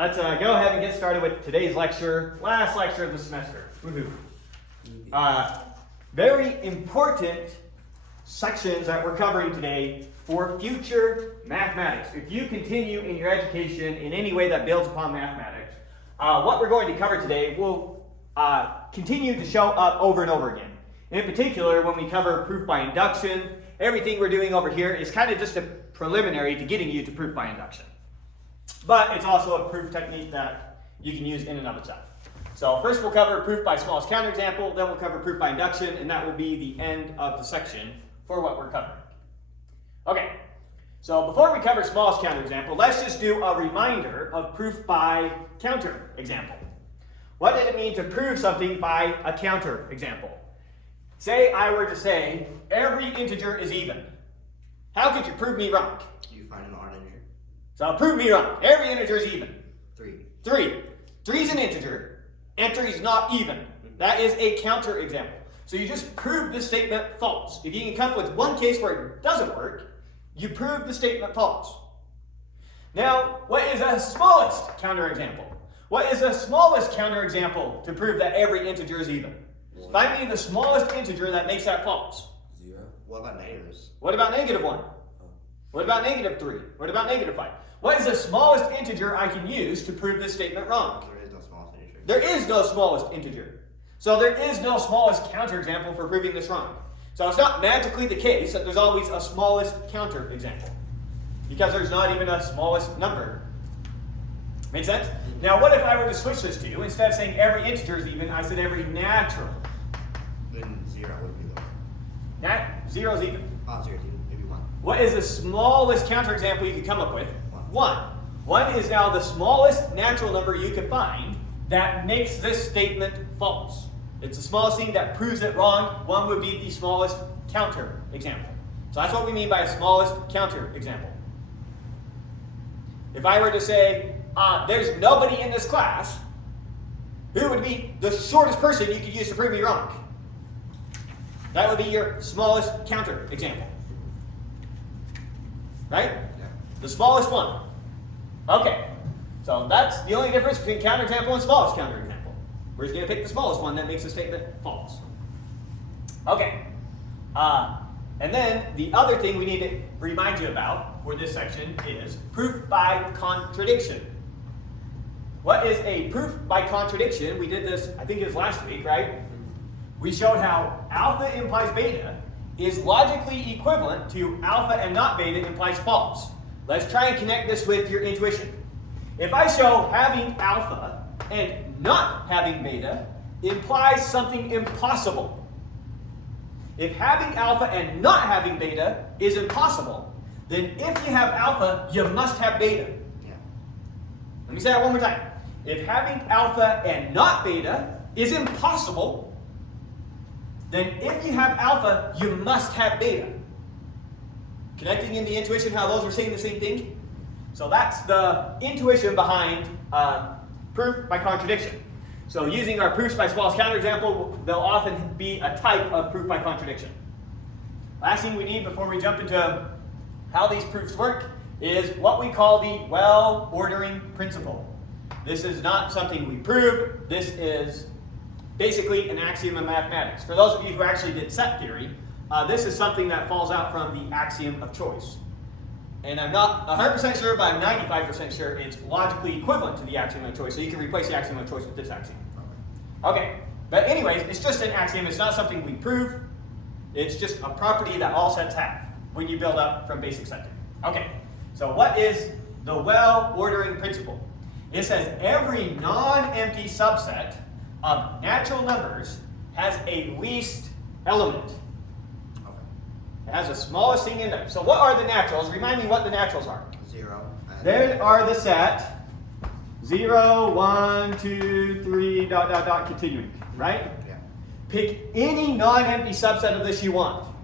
let's go ahead and get started with today's lecture, last lecture of the semester. Woohoo. Very important sections that we're covering today for future mathematics. If you continue in your education in any way that builds upon mathematics, what we're going to cover today will continue to show up over and over again. In particular, when we cover proof by induction, everything we're doing over here is kind of just a preliminary to getting you to proof by induction. But it's also a proof technique that you can use in and of itself. So first we'll cover proof by smallest counterexample, then we'll cover proof by induction, and that will be the end of the section for what we're covering. Okay, so before we cover smallest counterexample, let's just do a reminder of proof by counterexample. What did it mean to prove something by a counterexample? Say I were to say every integer is even. How could you prove me wrong? You find an odd integer. So prove me wrong. Every integer is even. 3. 3. 3 is an integer. And 3 is not even. That is a counterexample. So you just prove this statement false. If you can come up with one case where it doesn't work, you prove the statement false. Now, what is a smallest counterexample? What is the smallest counterexample to prove that every integer is even? Find me the smallest integer that makes that false. 0. What about negatives? What about negative 1? What about negative 3? What about negative 5? What is the smallest integer I can use to prove this statement wrong? There is no smallest integer. There is no smallest integer. So there is no smallest counterexample for proving this wrong. So it's not magically the case that there's always a smallest counterexample, because there's not even a smallest number. Make sense? Now what if I were to switch this to, instead of saying every integer is even, I said every natural. Then 0 would be the 0 is even. 0 is even. Maybe 1. What is the smallest counterexample you could come up with? 1. 1 is now the smallest natural number you could find that makes this statement false. It's the smallest thing that proves it wrong. 1 would be the smallest counterexample. So that's what we mean by a smallest counterexample. If I were to say, there's nobody in this class, who would be the shortest person you could use to prove me wrong? That would be your smallest counterexample. Right? Yeah. The smallest one. Okay. So that's the only difference between counterexample and smallest counterexample. We're just going to pick the smallest one that makes the statement false. Okay. And then the other thing we need to remind you about for this section is proof by contradiction. What is a proof by contradiction? We did this, I think it was last week, right? We showed how alpha implies beta is logically equivalent to alpha and not beta implies false. Let's try and connect this with your intuition. If I show having alpha and not having beta implies something impossible. If having alpha and not having beta is impossible, then if you have alpha, you must have beta. Yeah. Let me say that one more time. If having alpha and not beta is impossible, then if you have alpha, you must have beta. Connecting in the intuition how those are saying the same thing? So that's the intuition behind proof by contradiction. So using our proofs by smallest counterexample, they'll often be a type of proof by contradiction. Last thing we need before we jump into how these proofs work is what we call the well-ordering principle. This is not something we prove. This is basically an axiom of mathematics. For those of you who actually did set theory, this is something that falls out from the axiom of choice. And I'm not 100% sure, but I'm 95% sure it's logically equivalent to the axiom of choice. So you can replace the axiom of choice with this axiom. Okay, but anyways, it's just an axiom. It's not something we prove. It's just a property that all sets have when you build up from basic set theory. Okay, so what is the well-ordering principle? It says every non-empty subset of natural numbers has a least element. Okay. It has the smallest thing in there. So what are the naturals? Remind me what the naturals are. 0. There are the set 0, 1, 2, 3, ... continuing, right? Yeah. Pick any non-empty subset of this you want.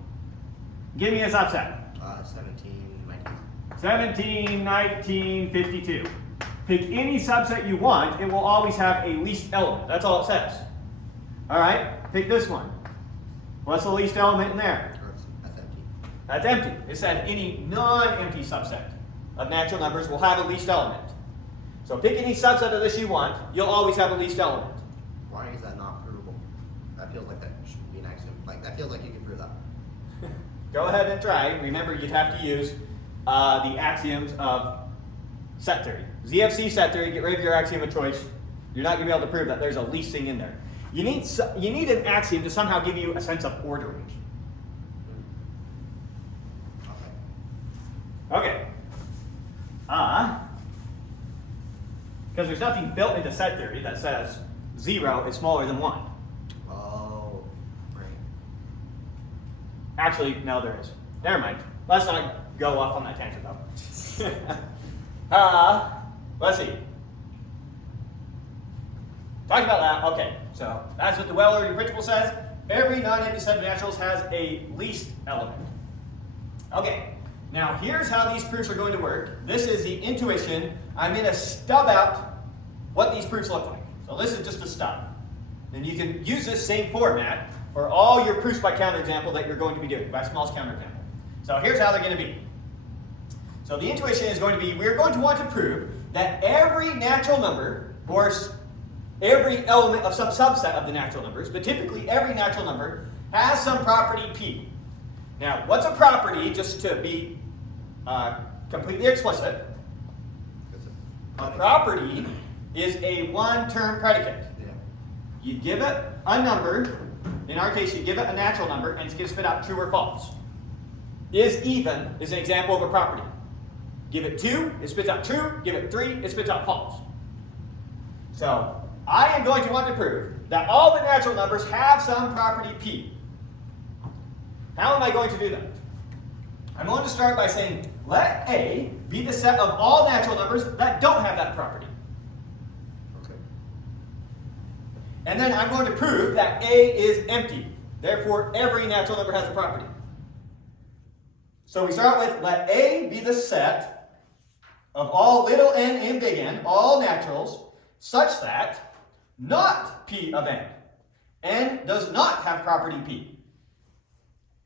Give me a subset. 17, 19. 17, 19, 52. Pick any subset you want, it will always have a least element. That's all it says. All right, pick this one. What's the least element in there? That's empty. That's empty. It said any non-empty subset of natural numbers will have a least element. So pick any subset of this you want, you'll always have a least element. Why is that not provable? That feels like that should be an axiom. Like, that feels like you can prove that. Go ahead and try. Remember, you'd have to use the axioms of set theory. ZFC set theory, get rid of your axiom of choice. You're not going to be able to prove that there's a least thing in there. You need an axiom to somehow give you a sense of ordering. Okay. Because there's nothing built into set theory that says 0 is smaller than 1. Oh, right. Actually, no, there is. Never mind. Let's not go off on that tangent, though. Let's see. Talked about that. Okay, so that's what the well-ordered principle says. Every non-empty set of naturals has a least element. Okay, now here's how these proofs are going to work. This is the intuition. I'm going to stub out what these proofs look like. So this is just a stub. And you can use this same format for all your proofs by counterexample that you're going to be doing, by smallest counterexample. So here's how they're going to be. So the intuition is going to be, we're going to want to prove that every natural number, or every element of some subset of the natural numbers, but typically every natural number has some property P. Now, what's a property, just to be completely explicit? A property is a one-term predicate. Yeah. You give it a number, in our case you give it a natural number, and it's going to spit out true or false. Is even is an example of a property. Give it 2, it spits out true. Give it 3, it spits out false. So, I am going to want to prove that all the natural numbers have some property P. How am I going to do that? I'm going to start by saying, let A be the set of all natural numbers that don't have that property. Okay. And then I'm going to prove that A is empty. Therefore, every natural number has a property. So we start with, let A be the set of all little n and big N, all naturals, such that not P of n does not have property P.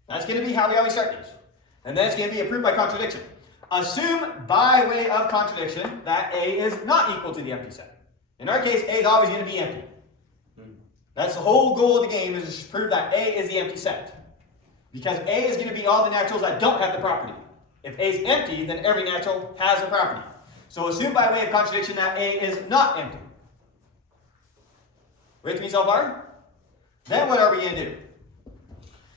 That's going to be how we always start these. And then it's going to be a proof by contradiction. Assume by way of contradiction that A is not equal to the empty set. In our case, A is always going to be empty. That's the whole goal of the game, is to prove that A is the empty set. Because A is going to be all the naturals that don't have the property. If A is empty, then every natural has a property. So assume by way of contradiction that A is not empty. With me so far? Then what are we going to do?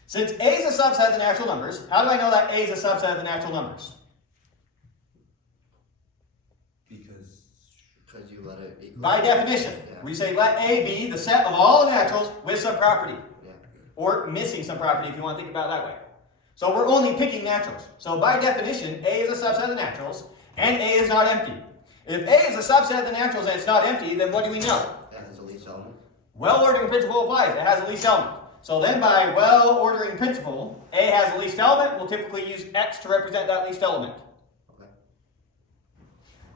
Since A is a subset of the natural numbers, how do I know that A is a subset of the natural numbers? Because you let it equal. By definition, Yeah. we say let A be the set of all naturals with some property. Yeah. Or missing some property if you want to think about it that way. So we're only picking naturals. So by definition, A is a subset of the naturals, and A is not empty. If A is a subset of the naturals and it's not empty, then what do we know? That has a least element. Well-ordering principle applies. It has a least element. So then by well-ordering principle, A has a least element. We'll typically use X to represent that least element. Okay.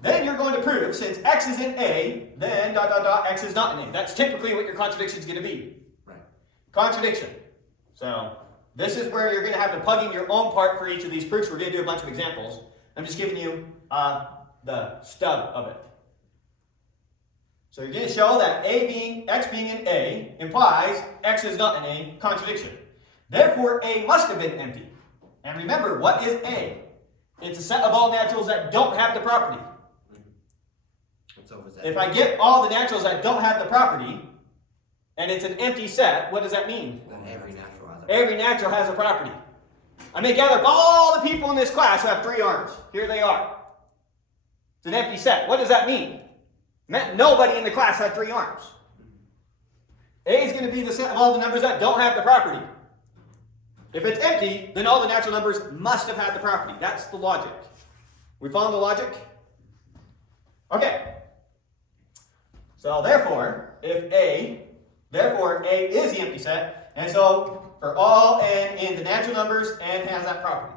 Then you're going to prove, since X is in A, then ... X is not in A. That's typically what your contradiction is going to be. Right. Contradiction. So this is where you're going to have to plug in your own part for each of these proofs. We're going to do a bunch of examples. I'm just giving you the stub of it. So you're going to show that X being in A implies X is not in A, contradiction. Therefore, A must have been empty. And remember, what is A? It's a set of all naturals that don't have the property. So is that If I get all the naturals that don't have the property, and it's an empty set, what does that mean? then every natural has a Every natural has a property. I may gather up all the people in this class who have 3 arms. Here they are. It's an empty set. What does that mean? It meant nobody in the class had 3 arms. A is going to be the set of all the numbers that don't have the property. If it's empty, then all the natural numbers must have had the property. That's the logic. We follow the logic? Okay. So therefore, A is the empty set, and so for all n in the natural numbers, n has that property.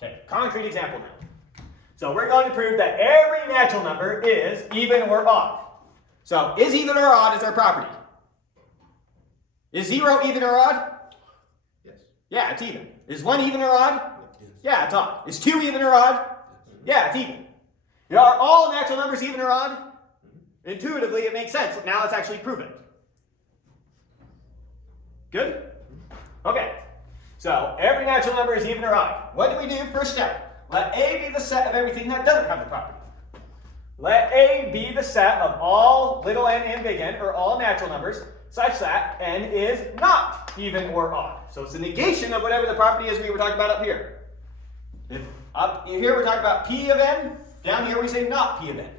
Okay, concrete example now. So we're going to prove that every natural number is even or odd. So is even or odd is our property. Is 0 even or odd? Yes. Yeah, it's even. Is 1 even or odd? Yes. Yeah, it's odd. Is 2 even or odd? Yeah, it's even. Are all natural numbers even or odd? Intuitively, it makes sense. Now let's actually prove it. Good? Okay. So every natural number is even or odd. What do we do? First step. Let A be the set of everything that doesn't have the property. Let A be the set of all little n and big N, or all natural numbers, such that n is not even or odd. So it's the negation of whatever the property is we were talking about up here. If up here we're talking about P of n, down here we say not P of n.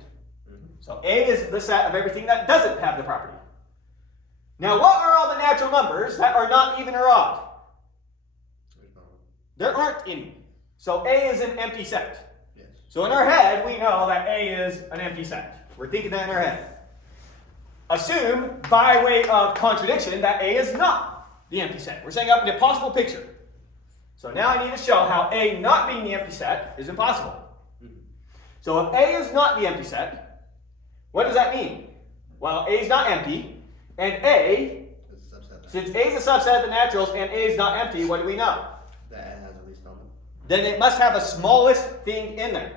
So A is the set of everything that doesn't have the property. Now what are all the natural numbers that are not even or odd? There aren't any. So A is an empty set. Yes. So in our head, we know that A is an empty set. We're thinking that in our head. Assume, by way of contradiction, that A is not the empty set. We're setting up an impossible picture. So now I need to show how A not being the empty set is impossible. So if A is not the empty set, what does that mean? Well, A is not empty, and A, since A is a subset of the naturals and A is not empty, what do we know? That has a least element. Then it must have a smallest thing in there.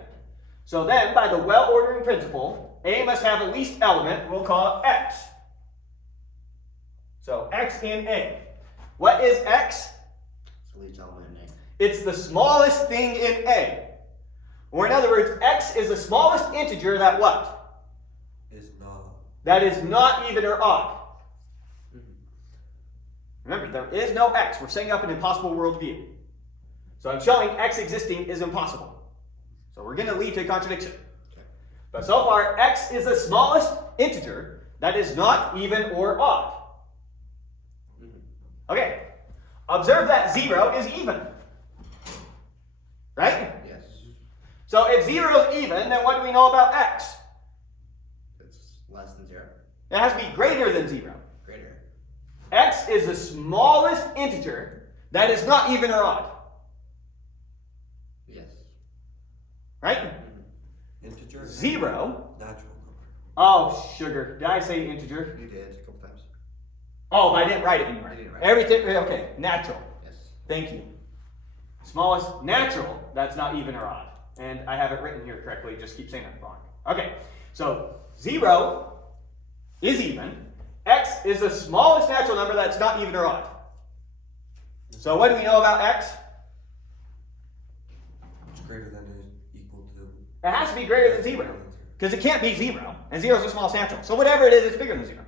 So then, by the well-ordering principle, A must have a least element, we'll call it X. So X in A. What is X? It's the least element in A. It's the smallest thing in A. Or in other words, X is the smallest integer that what? Is not. That is not even or odd. Remember, there is no X. We're setting up an impossible worldview. So I'm showing X existing is impossible. So we're going to lead to a contradiction. Okay. But so far, X is the smallest integer that is not even or odd. Okay. Observe that 0 is even. Right? Yes. So if 0 is even, then what do we know about X? It's less than 0. It has to be greater than 0. Greater. X is the smallest integer that is not even or odd. Yes. Right? Integer. 0. Natural number. Oh, sugar. Did I say integer? You did a couple times. Oh, but I didn't write it anywhere. I didn't write it. Everything, okay, natural. Yes. Thank you. Smallest natural, that's not even or odd. And I have it written here correctly, just keep saying that wrong. Okay, so 0 is even. X is the smallest natural number that's not even or odd. So what do we know about X? It's greater than or equal to. It has to be greater than 0. Because it can't be 0. And 0 is the smallest natural. So whatever it is, it's bigger than 0.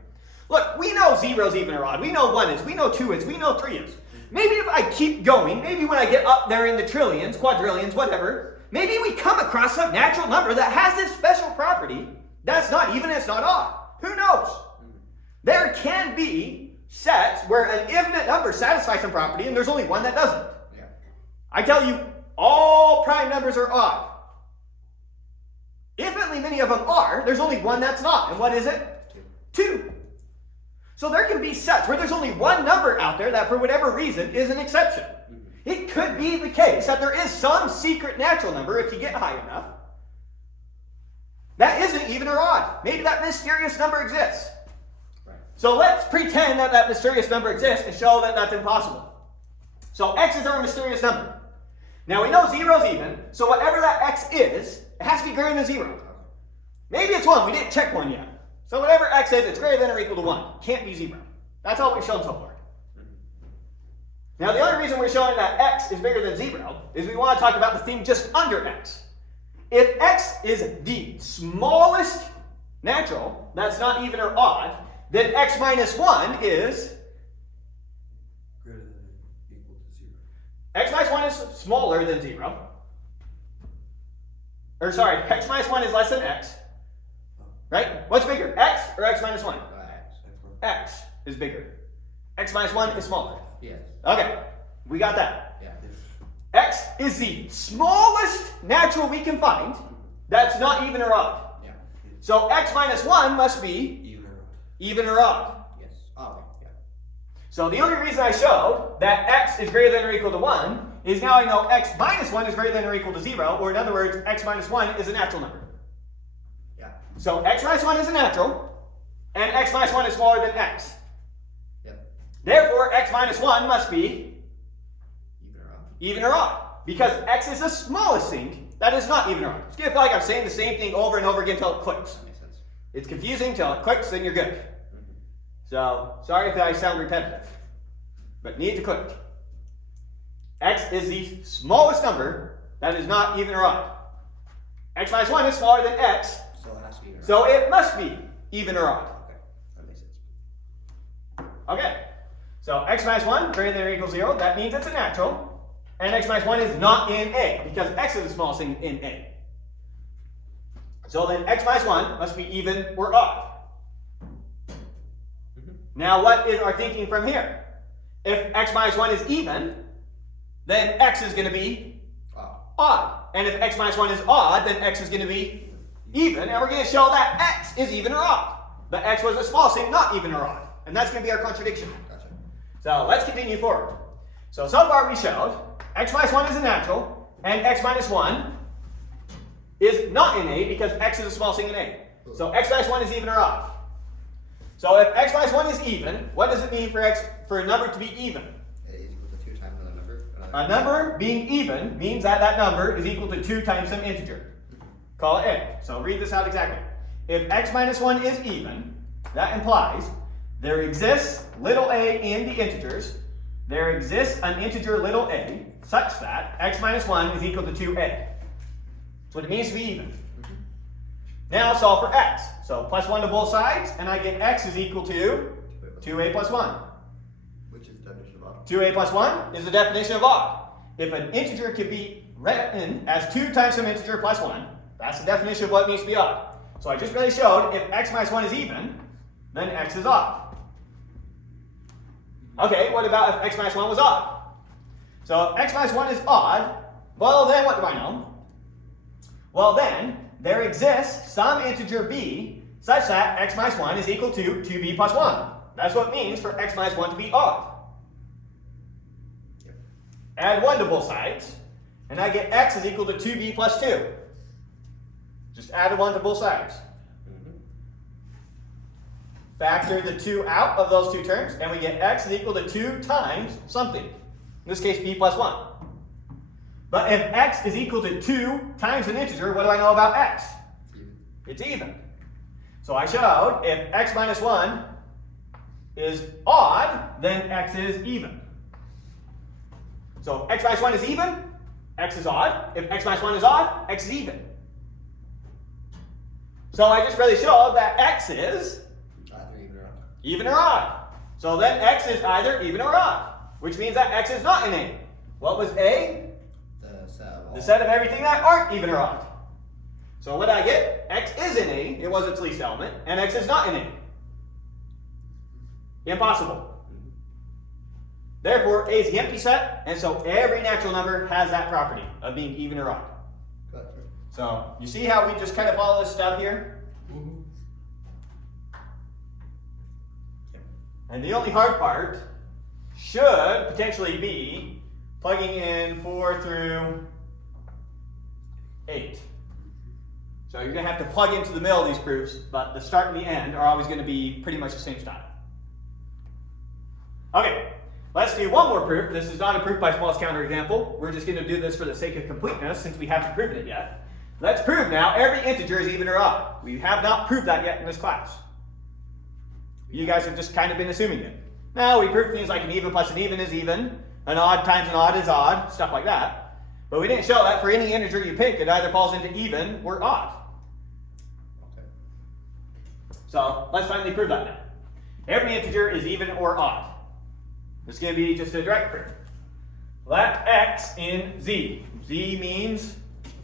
Look, we know 0 is even or odd. We know 1 is. We know 2 is. We know 3 is. Maybe if I keep going, maybe when I get up there in the trillions, quadrillions, whatever, maybe we come across some natural number that has this special property that's not even, it's not odd. Who knows? There can be sets where an infinite number satisfies some property and there's only one that doesn't. Yeah. I tell you, all prime numbers are odd. Infinitely many of them are, there's only one that's not. And what is it? 2. So there can be sets where there's only one number out there that for whatever reason is an exception. It could be the case that there is some secret natural number, if you get high enough, that isn't even or odd. Maybe that mysterious number exists. Right. So let's pretend that that mysterious number exists and show that that's impossible. So X is our mysterious number. Now we know 0 is even, so whatever that X is, it has to be greater than 0. Maybe it's 1, we didn't check 1 yet. So whatever X is, it's greater than or equal to 1. Can't be 0. That's all we've shown so far. Now the only reason we're showing that X is bigger than 0 is we want to talk about the thing just under X. If X is the smallest natural, that's not even or odd, then X minus 1 is Greater than or equal to 0. X minus 1 is smaller than 0. Or sorry, X minus 1 is less than X. Right? What's bigger, X or X minus 1? X. X is bigger. X minus 1 is smaller. Yes. Okay, we got that. Yeah. X is the smallest natural we can find that's not even or odd. Yeah. So X minus 1 must be Even or odd. even or odd. Yes. Oh, okay. Yeah. So the only reason I showed that X is greater than or equal to 1 is now I know X minus 1 is greater than or equal to 0, or in other words, X minus 1 is a natural number. Yeah. So X minus 1 is a natural, and X minus 1 is smaller than X. Yep. Therefore, X minus 1 must be Even or odd. even or odd, because X is the smallest thing that is not even or odd. It's gonna feel like I'm saying the same thing over and over again until it clicks. That makes sense. It's confusing till it clicks, then you're good. So, sorry if I sound repetitive, but need to click. X is the smallest number that is not even or odd. X minus 1 is smaller than X, So it has to be even. so it must be even or odd. Okay, that makes sense. Okay, so X minus 1 greater than or equals 0, that means it's a natural. And X minus 1 is not in A, because X is the smallest thing in A. So then X minus 1 must be even or odd. Now what is our thinking from here? If X minus 1 is even, then X is going to be odd. And if X minus 1 is odd, then X is going to be even. And we're going to show that X is even or odd. But X was the smallest thing, not even or odd. And that's going to be our contradiction. Gotcha. So let's continue forward. So far we showed X minus 1 is a natural, and X minus 1 is not in A because X is the smallest thing in A. So X minus 1 is even or odd. So if X minus 1 is even, what does it mean for a number to be even? It is equal to 2 times another number. A number being even means that that number is equal to 2 times some integer. Call it A. So read this out exactly. If X minus 1 is even, that implies there exists little a in the integers. There exists an integer little a such that X minus 1 is equal to 2a. That's what it means to be even. Now solve for X. So plus 1 to both sides, and I get X is equal to 2a plus 1. Which is the definition of odd. 2a plus 1 is the definition of odd. If an integer can be written as 2 times some integer plus 1, that's the definition of what it means to be odd. So I just really showed if X minus 1 is even, then X is odd. Okay, what about if X minus 1 was odd? So if X minus 1 is odd, well then what do I know? Well then, there exists some integer b such that X minus 1 is equal to 2b plus 1. That's what it means for X minus 1 to be odd. Yep. Add 1 to both sides, and I get X is equal to 2b plus 2. Just add 1 to both sides. Factor the 2 out of those two terms, and we get X is equal to 2 times something. In this case, b plus 1. But if X is equal to 2 times an integer, what do I know about X? It's even. So I showed if X minus 1 is odd, then X is even. So if X minus 1 is even, X is odd. If X minus 1 is odd, X is even. So I just really showed that X is Either even or odd. even or odd. So then X is either even or odd, which means that X is not in A. What was A? The set of everything that aren't even or odd. So what I get? X is in A, it was its least element, and X is not in A. Impossible. Therefore, A is the empty set, and so every natural number has that property of being even or odd. Gotcha. So you see how we just kind of follow this stub here? And the only hard part should potentially be plugging in 4 through 8. So you're going to have to plug into the middle of these proofs, but the start and the end are always going to be pretty much the same style. Okay, let's do one more proof. This is not a proof by smallest counterexample. We're just going to do this for the sake of completeness since we haven't proven it yet. Let's prove now every integer is even or odd. We have not proved that yet in this class. You guys have just kind of been assuming it. Now we prove things like an even plus an even is even, an odd times an odd is odd, stuff like that. But we didn't show that for any integer you pick, it either falls into even or odd. Okay. So let's finally prove that now. Every integer is even or odd. This is going to be just a direct proof. Let x in z. Z means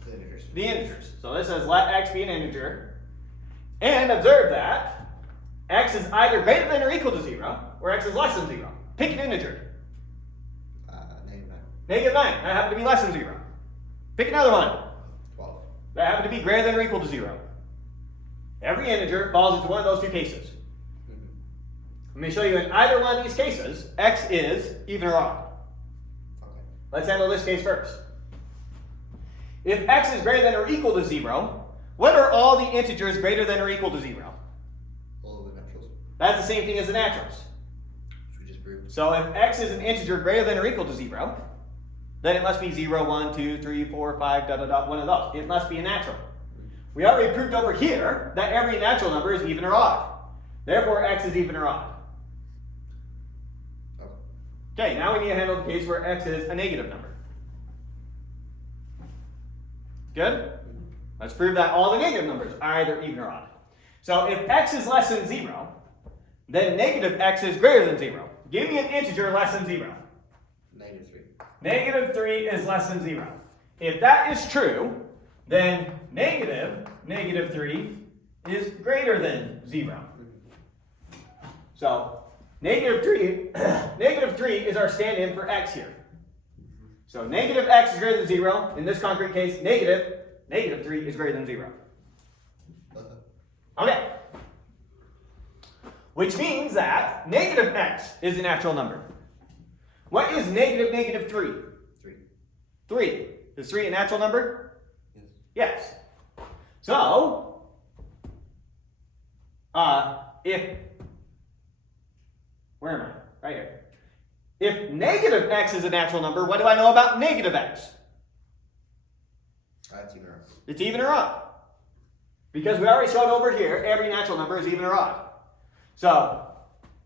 The integers. the integers. So this says let x be an integer. And observe that x is either greater than or equal to 0, or x is less than 0. Pick an integer. -9. Negative 9. That happened to be less than 0. Pick another one. 12. That happened to be greater than or equal to 0. Every integer falls into one of those two cases. Let me show you in either one of these cases, x is even or odd. Okay. Let's handle this case first. If x is greater than or equal to 0, what are all the integers greater than or equal to 0? All of the naturals. That's the same thing as the naturals. Which we just proved. So if x is an integer greater than or equal to 0, then it must be 0, 1, 2, 3, 4, 5, one of those. It must be a natural. We already proved over here that every natural number is even or odd. Therefore, x is even or odd. Okay, now we need to handle the case where x is a negative number. Good? Let's prove that all the negative numbers are either even or odd. So if x is less than 0, then negative x is greater than 0. Give me an integer less than 0. Negative 3. Negative 3 is less than 0. If that is true, then negative 3 is greater than 0. So negative 3 is our stand-in for x here. So negative x is greater than 0. In this concrete case, negative 3 is greater than 0. Okay. Which means that negative x is a natural number. What is negative 3? 3. 3. Is 3 a natural number? Yes. Yes. So, where am I? Right here. If negative x is a natural number, what do I know about negative x? It's even or odd. It's even or odd. Because we already showed over here, every natural number is even or odd. So,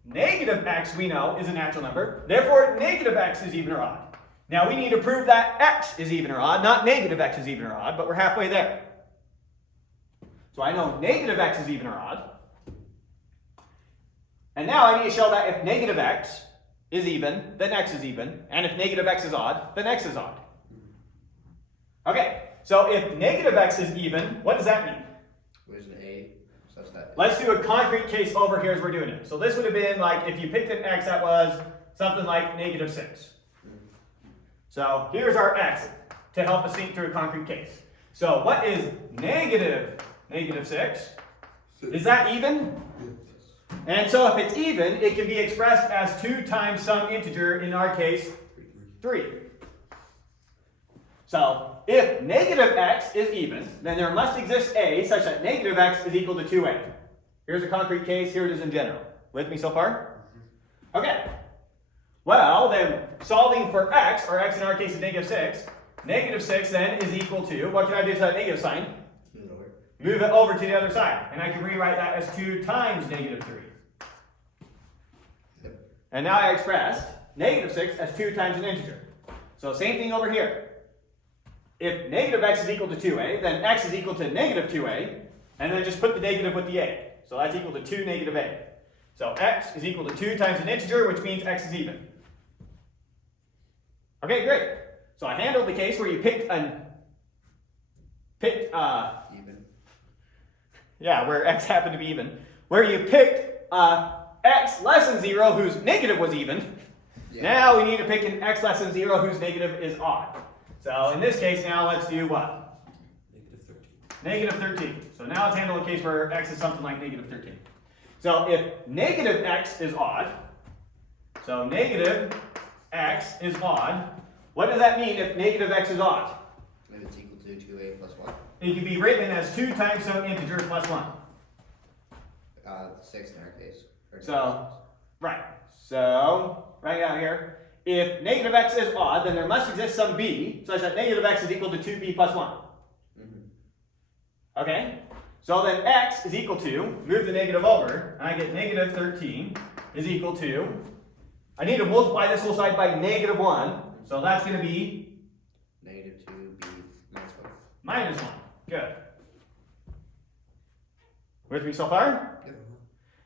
negative x we know is a natural number. Therefore, negative x is even or odd. Now we need to prove that x is even or odd, not negative x is even or odd, but we're halfway there. So I know negative x is even or odd. And now I need to show that if negative x is even, then x is even. And if negative x is odd, then x is odd. Okay, so if negative x is even, what does that mean? Where's an A? Such that. Let's do a concrete case over here as we're doing it. So this would have been like if you picked an x that was something like negative 6. So here's our x to help us think through a concrete case. So what is negative 6? Is that even? And so if it's even, it can be expressed as 2 times some integer, in our case, 3. So if negative x is even, then there must exist a such that negative x is equal to 2a. Here's a concrete case, here it is in general. With me so far? Okay. Well, then solving for x, or x in our case is negative 6 then is equal to, what can I do to that negative sign? Move it over to the other side. And I can rewrite that as 2 times negative 3. Yep. And now I expressed negative 6 as 2 times an integer. So same thing over here. If negative x is equal to 2a, then x is equal to negative 2a, and then just put the negative with the a. So that's equal to 2 negative a. So x is equal to 2 times an integer, which means x is even. Okay, great. So I handled the case where you picked Even. yeah, where x happened to be even, where you picked x less than 0 whose negative was even. Yeah. Now we need to pick an x less than 0 whose negative is odd. So in this case now let's do what? Negative 13. Negative 13. So now let's handle a case where x is something like negative 13. So if negative x is odd, so negative x is odd, what does that mean if negative x is odd? Maybe it's equal to 2a plus 1. It can be written as 2 times some integer plus 1. 6 in our case. So, right. So, right out here, if negative x is odd, then there must exist some b such that negative x is equal to 2b plus 1. Okay? So then x is equal to, move the negative over, and I get negative 13 is equal to, I need to multiply this whole side by negative 1, so that's going to be Negative 2b minus 1. minus 1. Good. With me so far? Yep.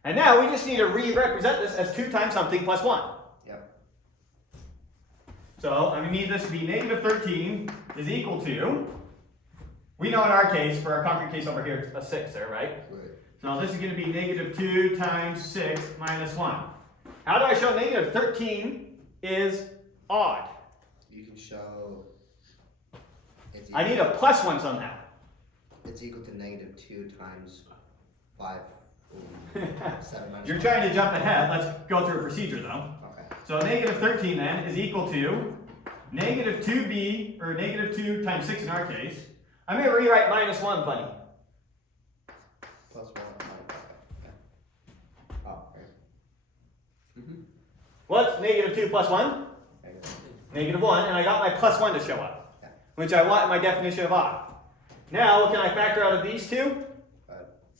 And now we just need to re-represent this as 2 times something plus 1. Yep. So I need this to be negative 13 is equal to, we know in our case, for our concrete case over here, it's a 6 there, right? Right. So this is going to be negative 2 times 6 minus 1. How do I show negative 13 is odd? You can show it's I need a plus 1 somehow. It's equal to negative 2 times 5. 7 minus You're 1. trying to jump ahead. Let's go through a procedure though. Okay. So negative 13 then is equal to negative 2b, or negative 2 times 6 in our case. I'm going to rewrite minus 1, buddy. Plus 1. Okay. Oh, right. What's negative 2 plus 1? Negative -1, and I got my +1 to show up, Yeah. which I want in my definition of odd. Now, what can I factor out of these two?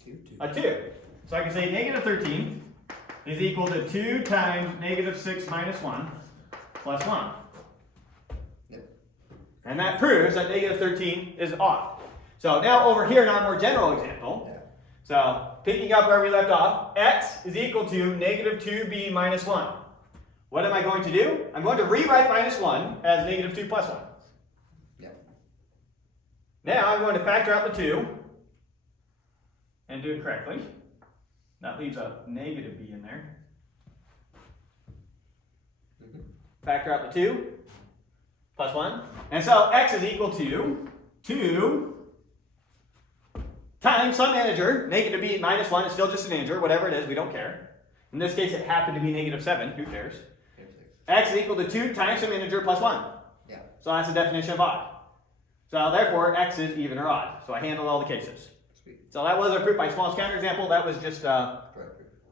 2. A 2. So I can say -13 is equal to 2 times -6 minus 1 plus 1. Yep. And that proves that -13 is odd. So now over here in our more general example, Yeah. so picking up where we left off, x is equal to -2b minus 1. What am I going to do? I'm going to rewrite -1 as -2 plus 1. Yeah. Now I'm going to factor out the 2 and do it correctly. That leaves a -b in there. Factor out the 2 plus 1. And so x is equal to 2 times some integer. -b minus 1 is still just an integer, whatever it is, we don't care. In this case, it happened to be -7, who cares? X is equal to 2 times some integer plus 1. Yeah. So that's the definition of odd. So therefore, x is even or odd. So I handled all the cases. Sweet. So that was our proof by smallest counterexample. That was just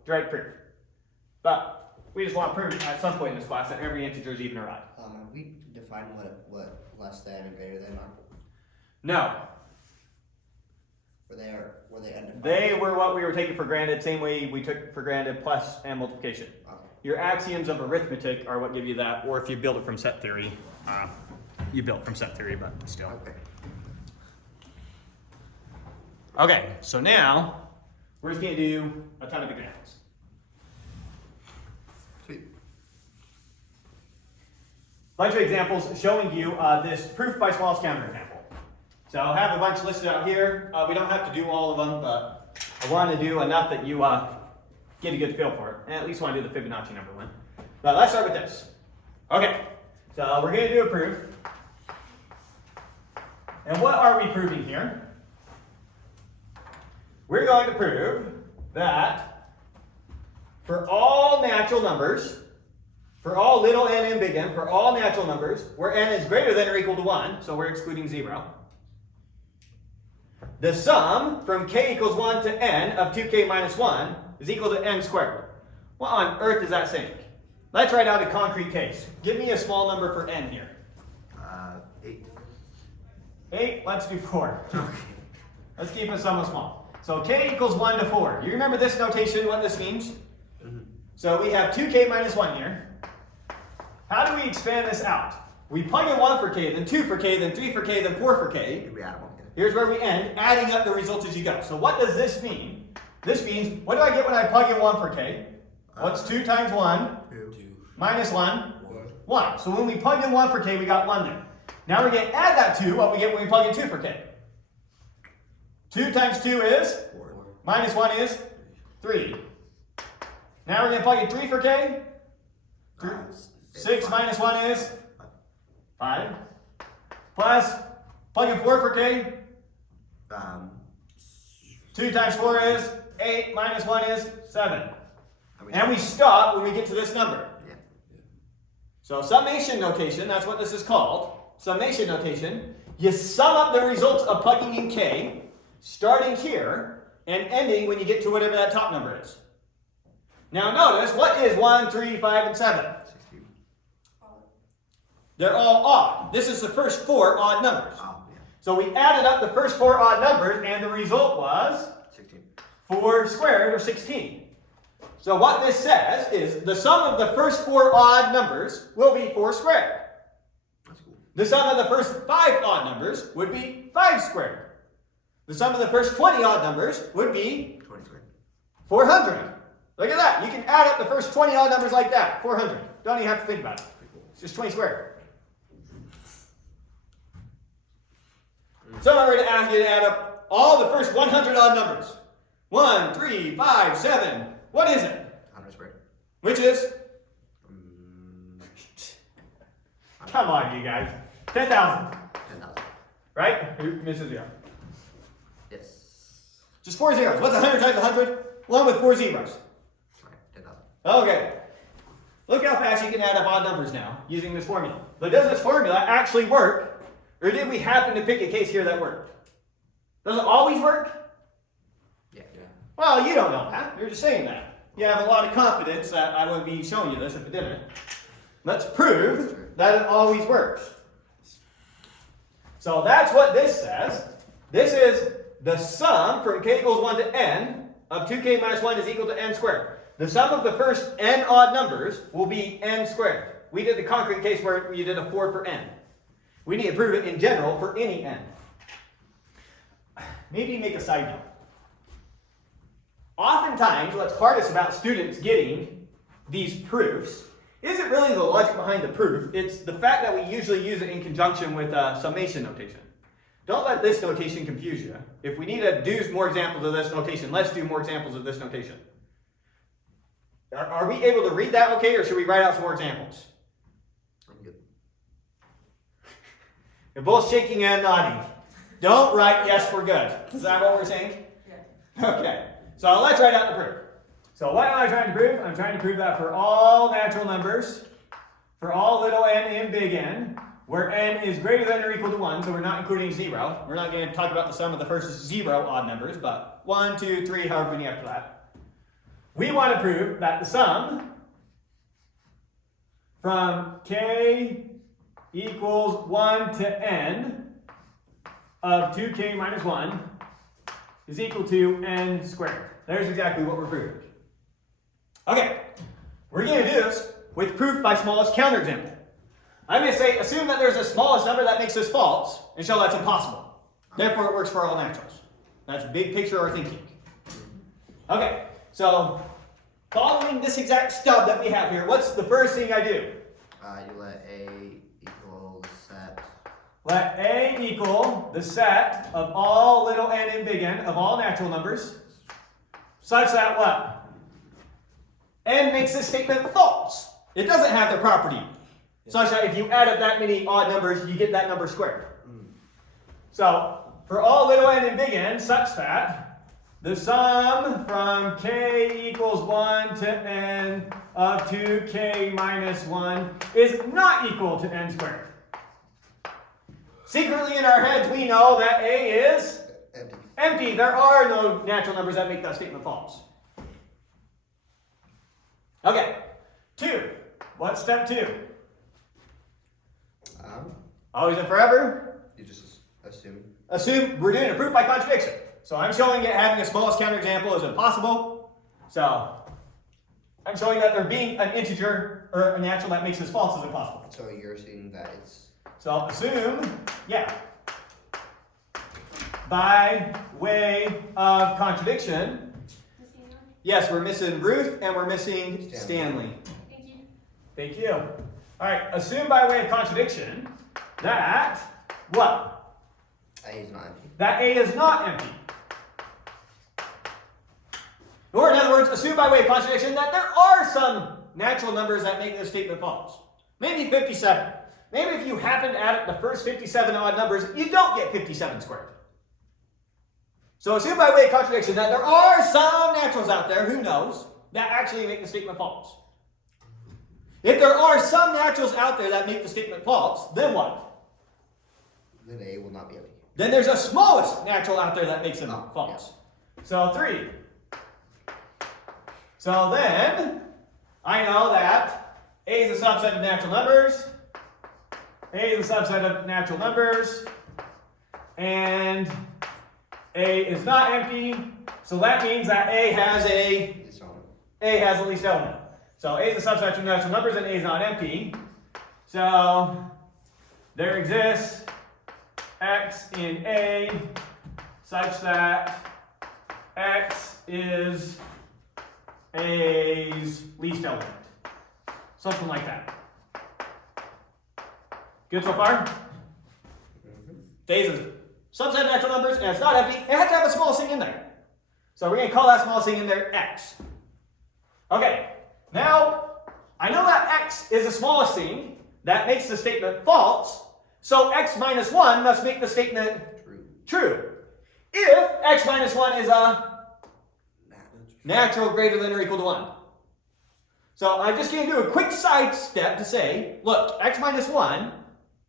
direct proof. But we just want to prove at some point in this class that every integer is even or odd. Have we defined what less than and greater than are? No. Were they undefined? They were what we were taking for granted, same way we took for granted plus and multiplication. Okay. Your axioms of arithmetic are what give you that, or if you build it from set theory, you built from set theory, but still. Okay. Okay, so now we're just going to do a ton of examples. Sweet. Bunch of examples showing you this proof by smallest counterexample. So I'll have a bunch listed out here. We don't have to do all of them, but I want to do enough that you get a good feel for it. And at least want to do the Fibonacci number one. But let's start with this. Okay, so we're going to do a proof. And what are we proving here? We're going to prove that for all natural numbers, for all little n and big N, for all natural numbers, where n is greater than or equal to 1, so we're excluding 0, the sum from k equals 1 to n of 2k minus 1 is equal to n squared. What on earth is that saying? Let's write out a concrete case. Give me a small number for n here. 8. 8, let's do 4. Let's keep it somewhat small. So k equals 1 to 4. You remember this notation, what this means? So we have 2k minus 1 here. How do we expand this out? We plug in 1 for k, then 2 for k, then 3 for k, then 4 for k. We add 1. Here's where we end, adding up the results as you go. So what does this mean? This means, what do I get when I plug in 1 for k? What's 2 times 1? 2. Minus 1? 1. So when we plugged in 1 for k, we got 1 there. Now we're going to add that to what we get when we plug in 2 for k. 2 times 2 is? 4. Minus 1 is? 3. Now we're going to plug in 3 for k. 6 minus 1 is? 5. Plus, plug in 4 for k. 2 times 4 is? 8. Minus 1 is? 7. And we stop when we get to this number. Yeah. So summation notation, that's what this is called. Summation notation. You sum up the results of plugging in k, starting here, and ending when you get to whatever that top number is. Now notice, what is 1, 3, 5, and 7? 16. They're all odd. This is the first 4 odd numbers. Oh, yeah. So we added up the first 4 odd numbers, and the result was 16. 4 squared, or 16. So what this says is the sum of the first 4 odd numbers will be 4 squared. That's cool. The sum of the first 5 odd numbers would be 5 squared. The sum of the first 20 odd numbers would be 20 squared. 400. Look at that. You can add up the first 20 odd numbers like that. 400. Don't even have to think about it. It's just 20 squared. So I were to ask you to add up all the first 100 odd numbers. 1, 3, 5, 7. What is it? 100 squared. Which is? Come on, you guys. 10,000. 10,000. Right? Who misses 0? Yes. Just 4 zeros. What's 100 times 100? 1 with 4 zeros. Sorry, 10,000. Okay. Look how fast you can add up odd numbers now using this formula. But does this formula actually work? Or did we happen to pick a case here that worked? Does it always work? Yeah. Well, you don't know that. You're just saying that. You have a lot of confidence that I would be showing you this if it didn't. Let's prove that it always works. So that's what this says. This is the sum from k equals 1 to n of 2k minus 1 is equal to n squared. The sum of the first n odd numbers will be n squared. We did the concrete case where you did a 4 for n. We need to prove it in general for any n. Maybe make a side note. Oftentimes, what's hardest about students getting these proofs isn't really the logic behind the proof. It's the fact that we usually use it in conjunction with summation notation. Don't let this notation confuse you. If we need to do more examples of this notation, let's do more examples of this notation. Are we able to read that okay, or should we write out some more examples? I'm good. You're both shaking and nodding. Don't write yes, we're good. Is that what we're saying? Yeah. Okay. So let's write out the proof. So what am I trying to prove? I'm trying to prove that for all natural numbers, for all little n and big N, where n is greater than or equal to 1, so we're not including 0. We're not going to talk about the sum of the first 0 odd numbers, but 1, 2, 3, however many after that. We want to prove that the sum from k equals 1 to n of 2k minus 1 is equal to n squared. There's exactly what we're proving. Okay, we're going to do this with proof by smallest counterexample. I'm going to say, assume that there's a smallest number that makes this false, and show that's impossible. Therefore, it works for all naturals. That's big picture or thinking. Okay, so following this exact stub that we have here, what's the first thing I do? You let A equal the set. Let A equal the set of all little n and big N of all natural numbers, such that what? N makes this statement false. It doesn't have the property, such that if you add up that many odd numbers, you get that number squared. So, for all little n and big N, such that the sum from k equals 1 to n of 2k minus 1 is not equal to n squared. Secretly in our heads, we know that A is Empty. empty. There are no natural numbers that make that statement false. Okay, 2. What's step 2? Always and forever? You just assume. Assume we're doing a proof by contradiction. So I'm showing it having a smallest counterexample is impossible. So I'm showing that there being an integer or a natural that makes this false is impossible. So you're assuming that it's. So assume, yeah. By way of contradiction. Yes, we're missing Ruth and we're missing Stanley. Thank you. Thank you. All right, assume by way of contradiction that what? A is not empty. That A is not empty. Or in other words, assume by way of contradiction that there are some natural numbers that make this statement false. Maybe 57. Maybe if you happen to add up the first 57 odd numbers, you don't get 57 squared. So assume by way of contradiction that there are some naturals out there, who knows, that actually make the statement false. If there are some naturals out there that make the statement false, then what? Then A will not be empty. Then there's a smallest natural out there that makes them false. Yeah. So 3. So then, I know that A is a subset of natural numbers, A is a subset of natural numbers, and A is not empty, so that means that A has at least element. So A is a subset of natural numbers and A is not empty. So there exists X in A such that X is A's least element. Something like that. Good so far? A is a subset of natural numbers and it's not empty. It has to have a small thing in there. So we're going to call that small thing in there X. Okay, now I know that X is the smallest thing that makes the statement false. So X minus 1 must make the statement true. If X minus 1 is a natural greater than or equal to 1. So I'm just going to do a quick side step to say, look, X minus 1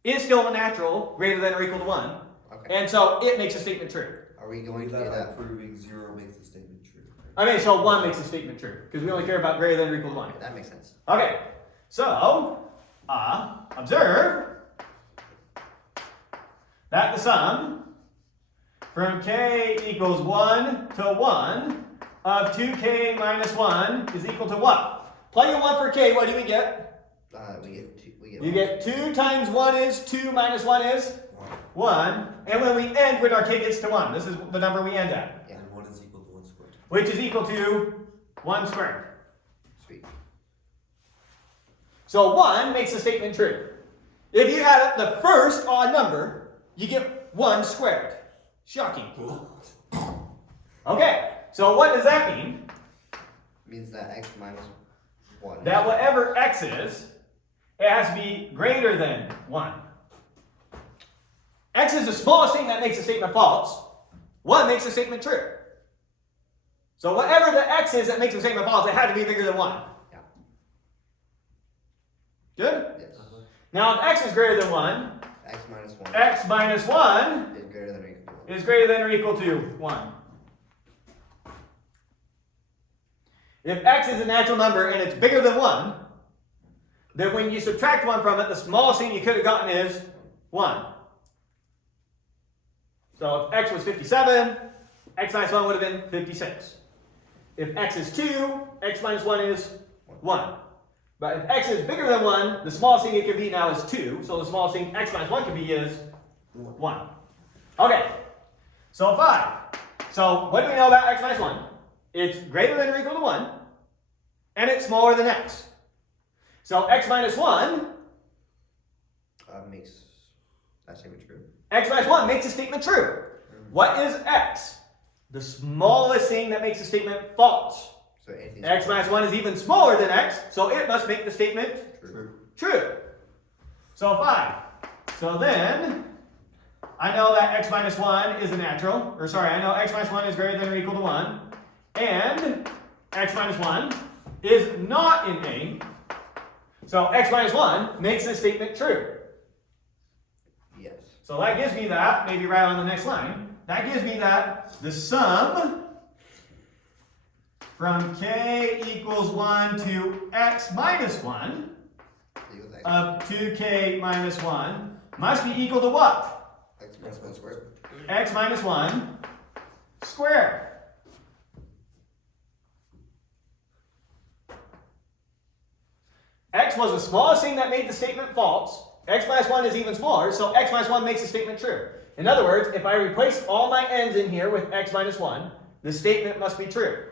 is still a natural greater than or equal to 1. Okay. And so it makes a statement true. Are we going to That do by that? proving 0 makes the statement true. Okay, so 1 makes a statement true, because we only care about greater than or equal to 1. That makes sense. Okay, so observe that the sum from k equals 1 to 1 of 2k minus 1 is equal to what? Plug in 1 for k, what do we get? We get 2. You get 2 times 1 is 2 minus 1 is 1. And when we end when our k gets to 1, this is the number we end at. Yeah. And 1 is equal to 1 squared. Which is equal to 1 squared. Sweet. So 1 makes the statement true. If you add up the first odd number, you get 1 squared. Shocking. Cool. Okay, so what does that mean? Means that x minus 1. That whatever x is, it has to be greater than 1. X is the smallest thing that makes a statement false. 1 makes a statement true. So whatever the x is that makes a statement false, it had to be bigger than 1. Yeah. Good? Yes. Now if x is greater than 1, X minus 1 x minus 1 is greater than or equal to 1. is greater than or equal to 1. If x is a natural number and it's bigger than 1, then when you subtract 1 from it, the smallest thing you could have gotten is 1. So if x was 57, x minus 1 would have been 56. If x is 2, x minus 1 is 1. But if x is bigger than 1, the smallest thing it could be now is 2. So the smallest thing x minus 1 could be is 1. Okay, so 5. So what do we know about x minus 1? It's greater than or equal to 1, and it's smaller than x. So x minus 1 Makes that statement true. x minus 1 makes a statement true. What is x? The smallest thing that makes a statement false. So anything X minus 1 is even smaller than x, so it must make the statement true. true. So 5. So then, I know that x minus 1 is a natural, or sorry, I know x minus 1 is greater than or equal to 1, and x minus 1 is not in A, so x minus 1 makes this statement true. Yes. So that gives me that, maybe right on the next line, that gives me that the sum from k equals 1 to x minus 1 Equals x. of 2k minus 1 must be equal to what? X minus 1 squared. X minus 1 squared. X was the smallest thing that made the statement false. X minus 1 is even smaller, so x minus 1 makes the statement true. In other words, if I replace all my n's in here with x minus 1, the statement must be true.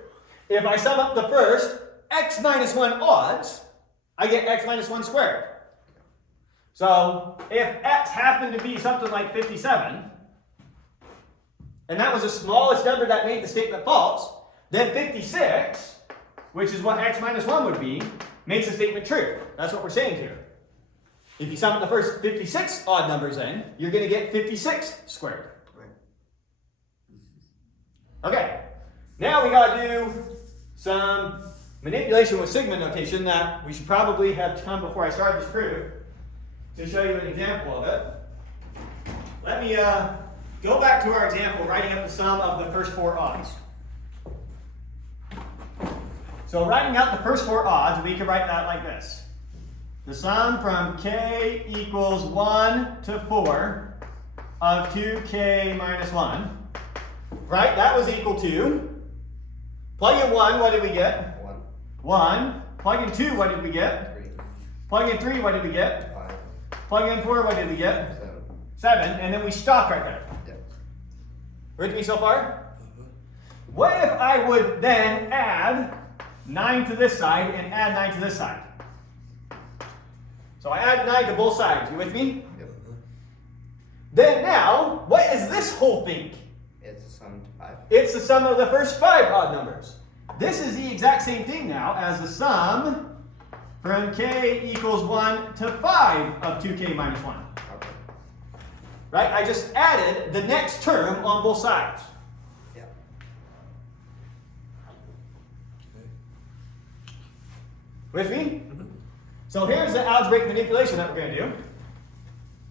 If I sum up the first x minus 1 odds, I get x minus 1 squared. So if x happened to be something like 57, and that was the smallest number that made the statement false, then 56, which is what x minus 1 would be, makes the statement true. That's what we're saying here. If you sum up the first 56 odd numbers in, you're going to get 56 squared. Okay, now we got to do some manipulation with sigma notation that we should probably have done before I start this proof to show you an example of it. Let me go back to our example, writing up the sum of the first 4 odds. So writing out the first 4 odds, we could write that like this. The sum from k equals 1 to 4 of 2k minus 1. Right? That was equal to, plug in 1, what did we get? 1. 1. Plug in 2, what did we get? 3. Plug in 3, what did we get? 5. Plug in 4, what did we get? 7. 7. And then we stop right there. Yep. With me so far? What if I would then add 9 to this side and add 9 to this side? So I add 9 to both sides. You with me? Yep. Then now, what is this whole thing? It's the sum to 5. It's the sum of the first 5 odd numbers. This is the exact same thing now as the sum from k equals 1 to 5 of 2k minus 1. Okay. Right? I just added the next term on both sides. Yep. With me? So here's the algebraic manipulation that we're going to do.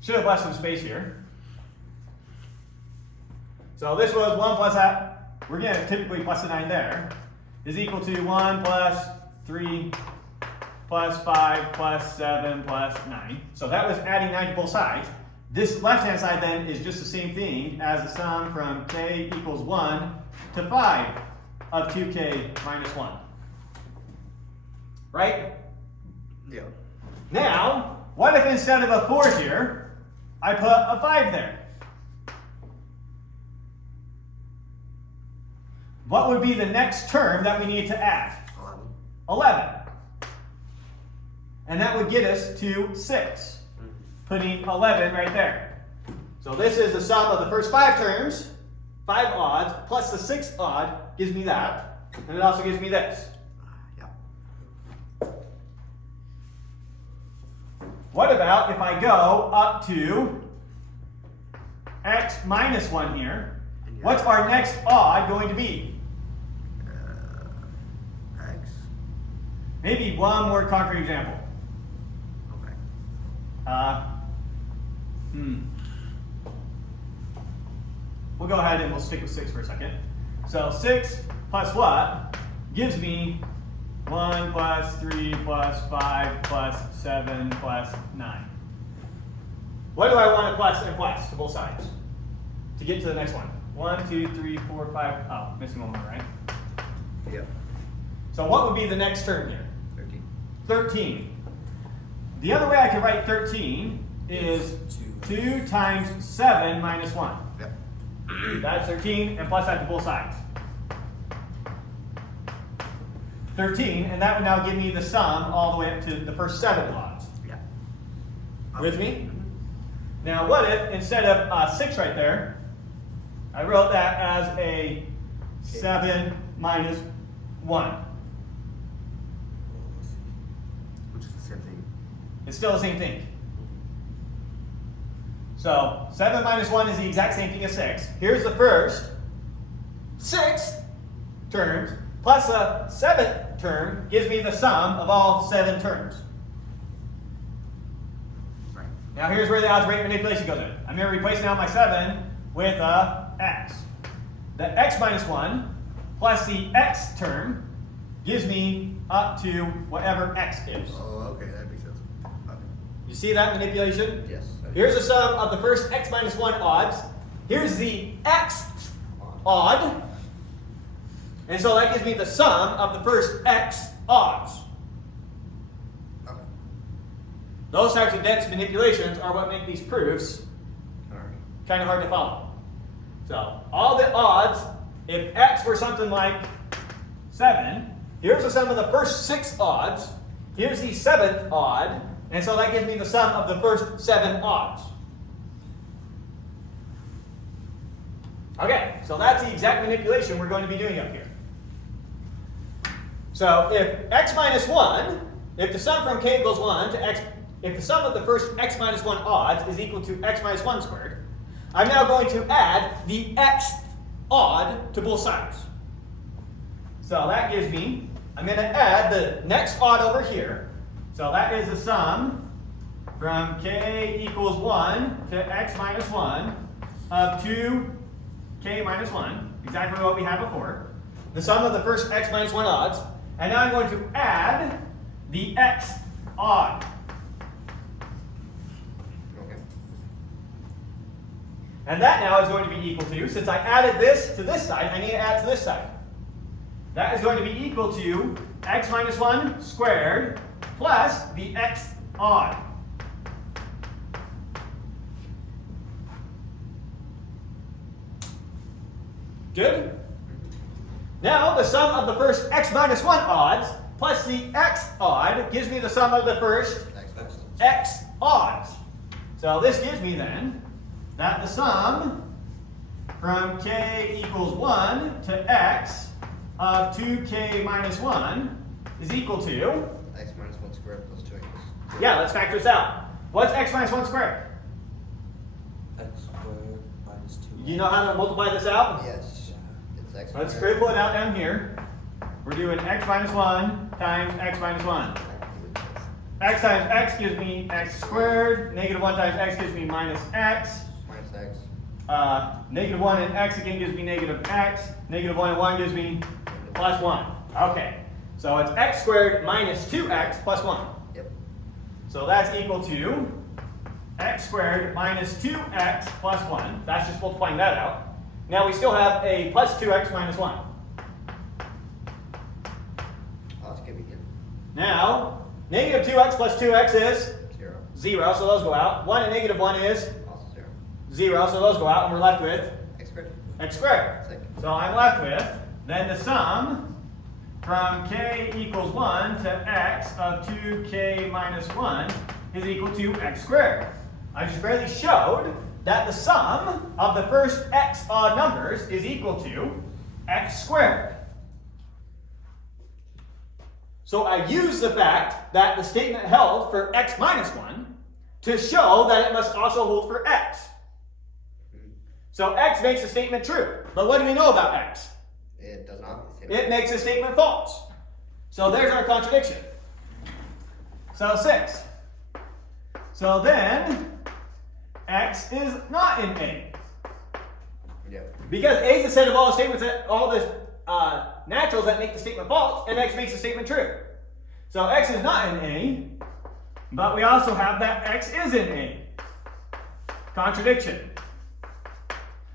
Should have left some space here. So this was 1 plus that. We're going to typically plus the 9 there. Is equal to 1 plus 3 plus 5 plus 7 plus 9. So that was adding 9 to both sides. This left-hand side then is just the same thing as the sum from k equals 1 to 5 of 2k minus 1. Right? Yeah. Now, what if instead of a 4 here, I put a 5 there? What would be the next term that we need to add? 11. And that would get us to 6. Putting 11 right there. So this is the sum of the first 5 terms, 5 odds, plus the 6th odd gives me that. And it also gives me this. Yeah. What about if I go up to x minus 1 here? What's our next odd going to be? X. Maybe one more concrete example. Okay. We'll go ahead and we'll stick with 6 for a second. So 6 plus what gives me 1 plus 3 plus 5 plus 7 plus 9. What do I want to plus and plus to both sides to get to the next one? 1, 2, 3, 4, 5. Oh, missing one more, right? Yep. So what would be the next term here? 13. 13. The other way I could write 13 is 2 times 7 minus 1. Yep. That's 13, and plus that to both sides. 13, and that would now give me the sum all the way up to the first 7 odds. Yeah. With me? Now what if, instead of 6 right there, I wrote that as a 7 minus 1. Which is the same thing. It's still the same thing. So 7 minus 1 is the exact same thing as 6. Here's the first 6 terms, plus a 7th term gives me the sum of all 7 terms. Right. Now here's where the algebraic manipulation goes in. I'm going to replace now my 7 with a x. The x minus 1 plus the x term gives me up to whatever x is. Oh, okay, that makes sense. Okay. You see that manipulation? Yes. Here's the sum of the first x minus 1 odds. Here's the xth odd. And so that gives me the sum of the first x odds. Okay. Those types of dense manipulations are what make these proofs Alright. kind of hard to follow. So all the odds, if x were something like 7, here's the sum of the first 6 odds. Here's the 7th odd. And so that gives me the sum of the first 7 odds. Okay, so that's the exact manipulation we're going to be doing up here. So if x minus 1, if the sum from k equals 1 to x, if the sum of the first x minus 1 odds is equal to x minus 1 squared, I'm now going to add the xth odd to both sides. So that gives me, I'm going to add the next odd over here. So that is the sum from k equals 1 to x minus 1 of 2k minus 1, exactly what we had before. The sum of the first x minus 1 odds. And now I'm going to add the xth odd. Okay. And that now is going to be equal to, since I added this to this side, I need to add to this side. That is going to be equal to x minus 1 squared plus the xth odd. Good? Now the sum of the first x minus 1 odds plus the xth odd gives me the sum of the first x odds. So this gives me then that the sum from k equals 1 to x of 2k minus 1 is equal to, X minus 1 squared plus 2x. yeah, let's factor this out. What's x minus 1 squared? X squared minus 2. You know how to multiply this out? Yes. It's x Let's squared. scribble it out down here. We're doing x minus 1 times x minus 1. X times x gives me x squared. Negative 1 times x gives me minus x. Minus x. Negative 1 and x again gives me negative x. Negative 1 and 1 gives me plus 1. Okay. So it's x squared minus 2x plus 1. Yep. So that's equal to x squared minus 2x plus 1. That's just multiplying that out. Now we still have a plus 2x minus 1. Oh, that's gonna be good. Now, negative 2x plus 2x is 0. 0, so those go out. 1 and negative 1 is Also 0. 0, so those go out, and we're left with X squared. x squared. Sick. So I'm left with, then the sum from k equals 1 to x of 2k minus 1 is equal to x squared. I just barely showed that the sum of the first x odd numbers is equal to x squared. So I use the fact that the statement held for x minus 1 to show that it must also hold for x. So x makes the statement true. But what do we know about x? It does not. It makes the statement false. So there's our contradiction. So 6. So then x is not in A. Yep. Because A is the set of all the statements that all the naturals that make the statement false, and x makes the statement true. So x is not in A, but we also have that x is in A. Contradiction.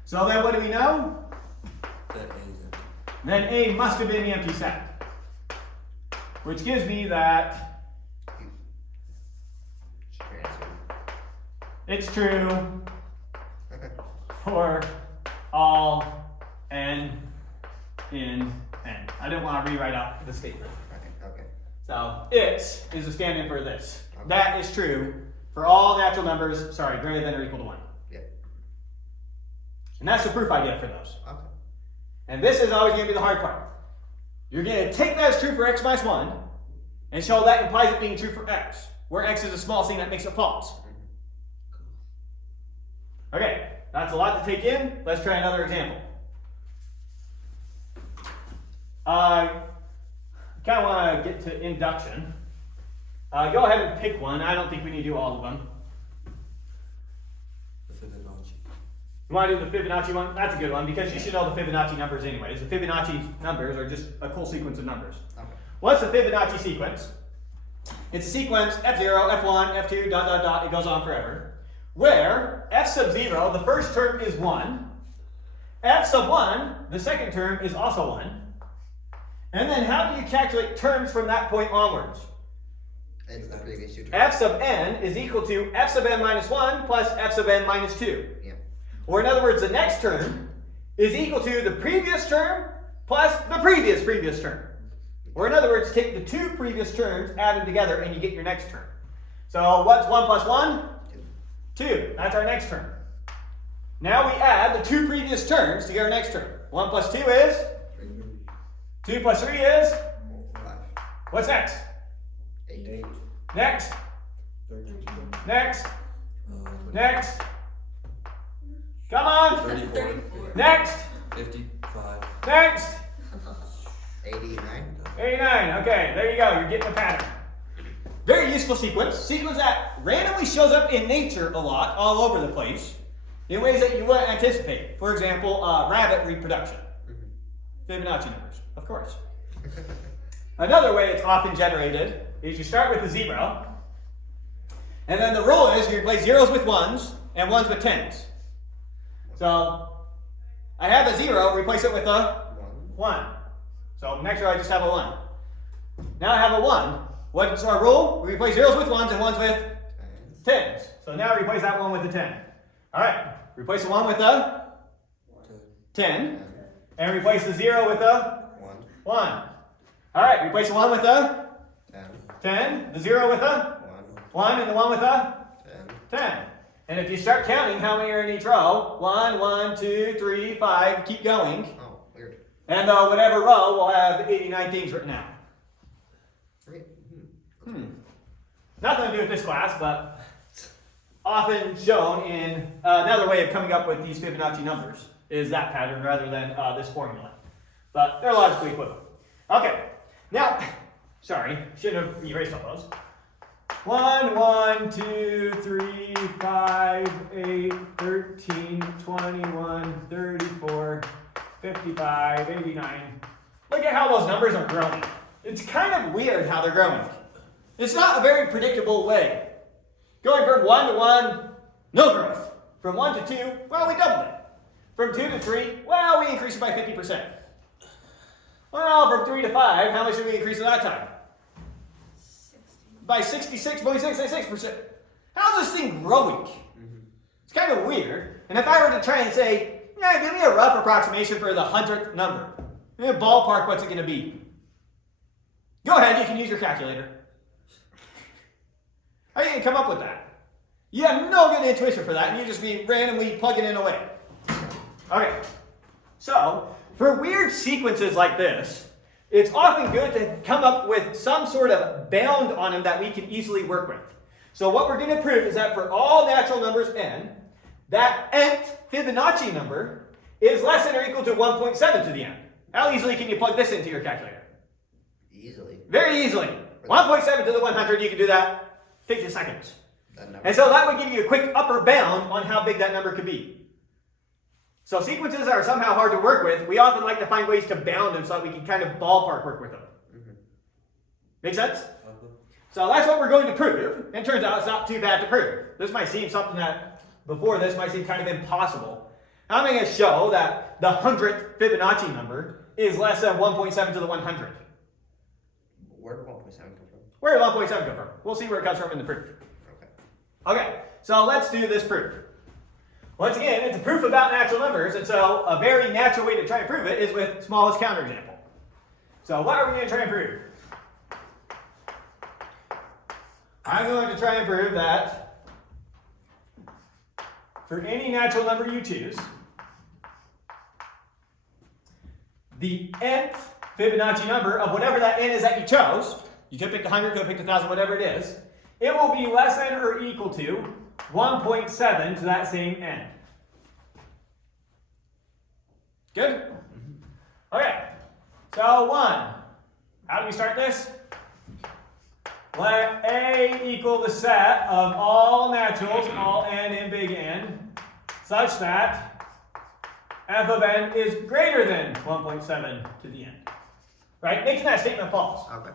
So then what do we know? That A is empty. Then A must have been the empty set. Which gives me that Your answer. it's true for all n in n. I didn't want to rewrite out the statement. Okay. So it is a stand-in for this. Okay. That is true for all natural numbers, greater than or equal to 1. Yep. And that's the proof I get for those. Okay. And this is always going to be the hard part. You're going to take that as true for x minus 1 and show that implies it being true for x, where x is a small thing that makes it false. Okay, that's a lot to take in. Let's try another example. I kind of want to get to induction. Go ahead and pick one. I don't think we need to do all of them. The Fibonacci. You want to do the Fibonacci one? That's a good one because you should know the Fibonacci numbers anyways. The Fibonacci numbers are just a cool sequence of numbers. Okay. What's the Fibonacci sequence? It's a sequence f0, f1, f2, dot, dot, dot. It goes on forever. Where f sub 0, the first term is 1. F sub 1, the second term is also 1. And then how do you calculate terms from that point onwards? It's the previous two terms. F sub n is equal to f sub n minus 1 plus f sub n minus 2. Yeah. Or in other words, the next term is equal to the previous term plus the previous term. Or in other words, take the two previous terms, add them together, and you get your next term. So what's 1 plus 1? 2. That's our next term. Now we add the two previous terms to get our next term. 1 plus 2 is? 2 plus 3 is? 5. What's next? 8. Next. 32. Next. Next. Come on. 34. Next. 55. Next. 89. 89. Okay, there you go. You're getting the pattern. Very useful sequence. Sequence that randomly shows up in nature a lot, all over the place, in ways that you wouldn't anticipate. For example, rabbit reproduction. Fibonacci numbers, of course. Another way it's often generated is you start with a 0, and then the rule is you replace zeros with 1s and 1s with 10s. So I have a 0, replace it with a 1. So next row I just have a 1. Now I have a 1. What's our rule? We replace zeros with 1s and 1s with 10s. So now replace that 1 with a 10. Alright, replace the 1 with a 10. And replace the 0 with a 1. Alright, replace the 1 with a 10. The 0 with a 1 and the 1 with a 10. And if you start counting how many are in each row, 1, 1, 2, 3, 5, keep going. Oh, weird. And whatever row will have 89 things written out. Nothing to do with this class, but often shown in another way of coming up with these Fibonacci numbers is that pattern rather than this formula. But they're logically equivalent. Okay, now, sorry, should have erased all those. 1, 1, 2, 3, 5, 8, 13, 21, 34, 55, 89. Look at how those numbers are growing. It's kind of weird how they're growing. It's not a very predictable way. Going from 1 to 1, no growth. From 1 to 2, well, we doubled it. From 2 to 3, well, we increased it by 50%. Well, from 3 to 5, how much did we increase at that time? 60. By 66.666%. How's this thing growing? It's kind of weird. And if I were to try and say, yeah, give me a rough approximation for the 100th number. Ballpark, what's it going to be? Go ahead, you can use your calculator. How are you going to come up with that? You have no good intuition for that, and you just be randomly plugging it away. Okay, so for weird sequences like this, it's often good to come up with some sort of bound on them that we can easily work with. So what we're going to prove is that for all natural numbers n, that nth Fibonacci number is less than or equal to 1.7 to the n. How easily can you plug this into your calculator? Easily. Very easily. 1.7 to the 100, you can do that. Takes you seconds. That number. And so that would give you a quick upper bound on how big that number could be. So sequences that are somehow hard to work with, we often like to find ways to bound them so that we can kind of ballpark work with them. Make sense? So that's what we're going to prove. And it turns out it's not too bad to prove. This might seem something that before this might seem kind of impossible. I'm going to show that the 100th Fibonacci number is less than 1.7 to the 100. Where did 1.7 come from? Where did 1.7 come from? We'll see where it comes from in the proof. Okay, so let's do this proof. Once again, it's a proof about natural numbers, and so a very natural way to try and prove it is with smallest counterexample. So what are we going to try and prove? I'm going to try and prove that for any natural number you choose, the nth Fibonacci number of whatever that n is that you chose, you could pick 100, you could pick 1,000, whatever it is, it will be less than or equal to 1.7 to that same n. Good? Okay, so 1. How do we start this? Let A equal the set of all naturals, all n and big N, such that f of n is greater than 1.7 to the n. Right? Making that statement false. Okay.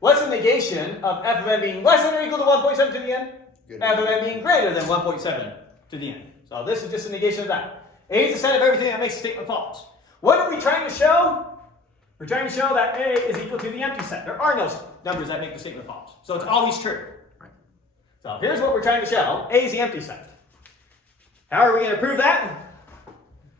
What's the negation of f of n being less than or equal to 1.7 to the n? Good. F of n being greater than 1.7 to the n. So this is just a negation of that. A is the set of everything that makes the statement false. What are we trying to show? We're trying to show that A is equal to the empty set. There are no numbers that make the statement false. So it's always true. Right. So here's what we're trying to show. A is the empty set. How are we going to prove that?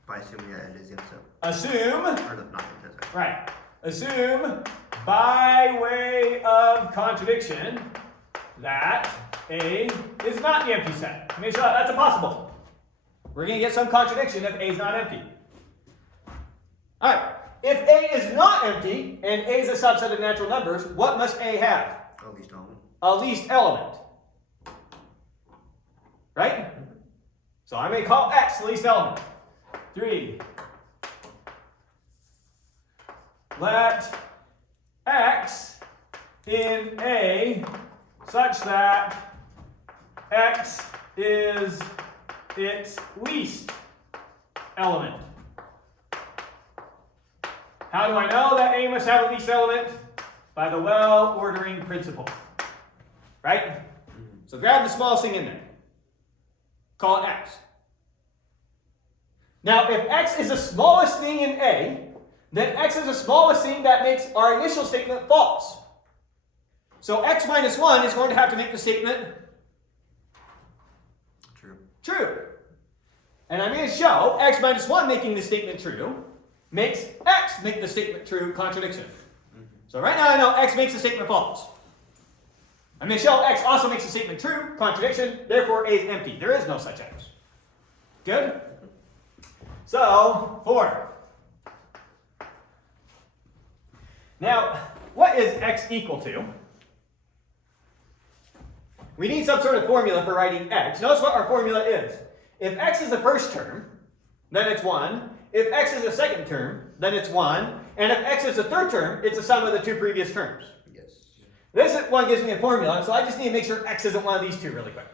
By assuming that it is the set. Assume, Or no, not the set. right, assume by way of contradiction that A is not the empty set. Let me show that's impossible. We're going to get some contradiction if A is not empty. All right. If A is not empty, and A is a subset of natural numbers, what must A have? A least element. A least element. Right? So I'm going to call X the least element. 3. Let X in A such that X is its least element. How do I know that A must have a least element? By the well-ordering principle. Right? So grab the smallest thing in there. Call it X. Now, if X is the smallest thing in A, then X is the smallest thing that makes our initial statement false. So X minus 1 is going to have to make the statement true. And I'm going to show X minus 1 making the statement true makes X make the statement true contradiction. So right now I know X makes the statement false. I'm going to show X also makes the statement true, contradiction, therefore A is empty. There is no such X. Good? So, 4. Now, what is X equal to? We need some sort of formula for writing X. Notice what our formula is. If X is the first term, then it's 1. If X is the second term, then it's 1. And if X is the third term, it's the sum of the two previous terms. Yes. This one gives me a formula, so I just need to make sure X isn't one of these two really quick.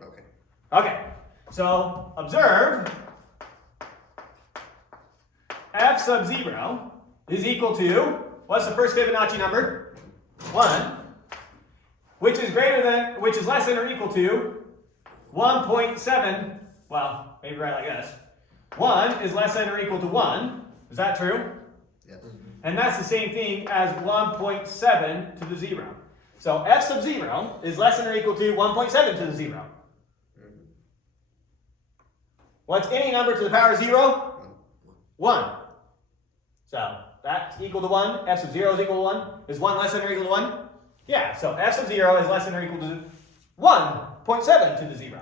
Okay. Okay, so observe f sub 0 is equal to, What's the first Fibonacci number? 1. Which is less than or equal to 1.7. Well, maybe right like this. 1 is less than or equal to 1. Is that true? Yes. And that's the same thing as 1.7 to the 0. So f sub 0 is less than or equal to 1.7 to the 0. What's any number to the power of 0? 1. So that's equal to 1. F sub 0 is equal to 1. Is 1 less than or equal to 1? Yeah, so f sub 0 is less than or equal to 1.7 to the 0.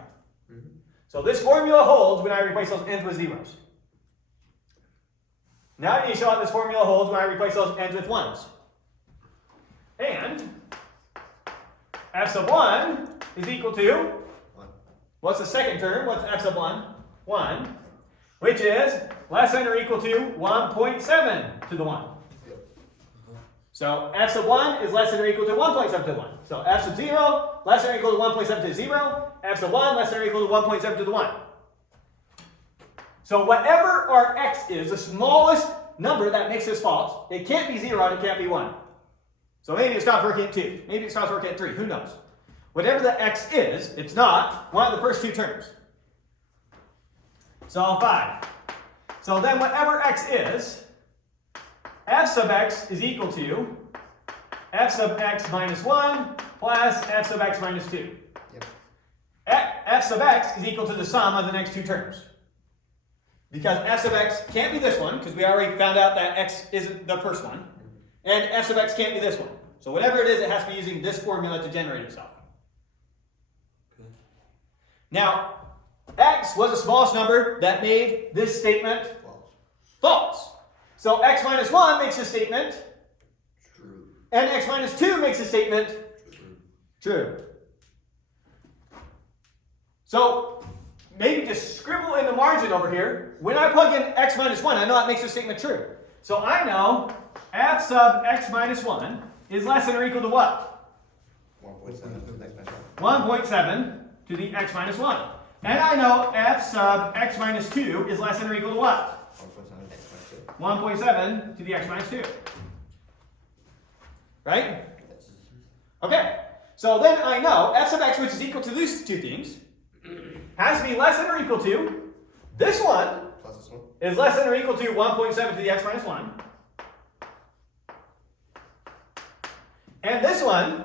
So this formula holds when I replace those n's with zeros. Now I need to show how this formula holds when I replace those n's with 1s. And f sub 1 is equal to, what's the second term? What's f sub 1? 1, which is less than or equal to 1.7 to the 1. So f sub 1 is less than or equal to 1.7 to the 1. So f sub 0 less than or equal to 1.7 to the 0. F sub 1 less than or equal to 1.7 to the 1. So whatever our x is, the smallest number that makes this false, it can't be 0 and it can't be 1. So maybe it stops working at 2. Maybe it stops working at 3. Who knows? Whatever the x is, it's not one of the first two terms. So 5. So then whatever x is, f sub x is equal to f sub x minus 1 plus f sub x minus 2. Yep. F sub x is equal to the sum of the next two terms. Because f sub x can't be this one, because we already found out that x isn't the first one. And f sub x can't be this one. So whatever it is, it has to be using this formula to generate itself. Now, x was the smallest number that made this statement false. So x minus 1 makes this statement True. and x minus 2 makes this statement true. So maybe just scribble in the margin over here. When I plug in x minus 1, I know that makes this statement true. So I know f sub x minus 1 is less than or equal to what? 1.7 to the next measure. 1.7 to the x minus 1. And I know f sub x minus 2 is less than or equal to what? 1.7 to the x minus 2. Right? Okay. So then I know f sub x, which is equal to these two things, has to be less than or equal to this one Plus this one. is less than or equal to 1.7 to the x minus 1. And this one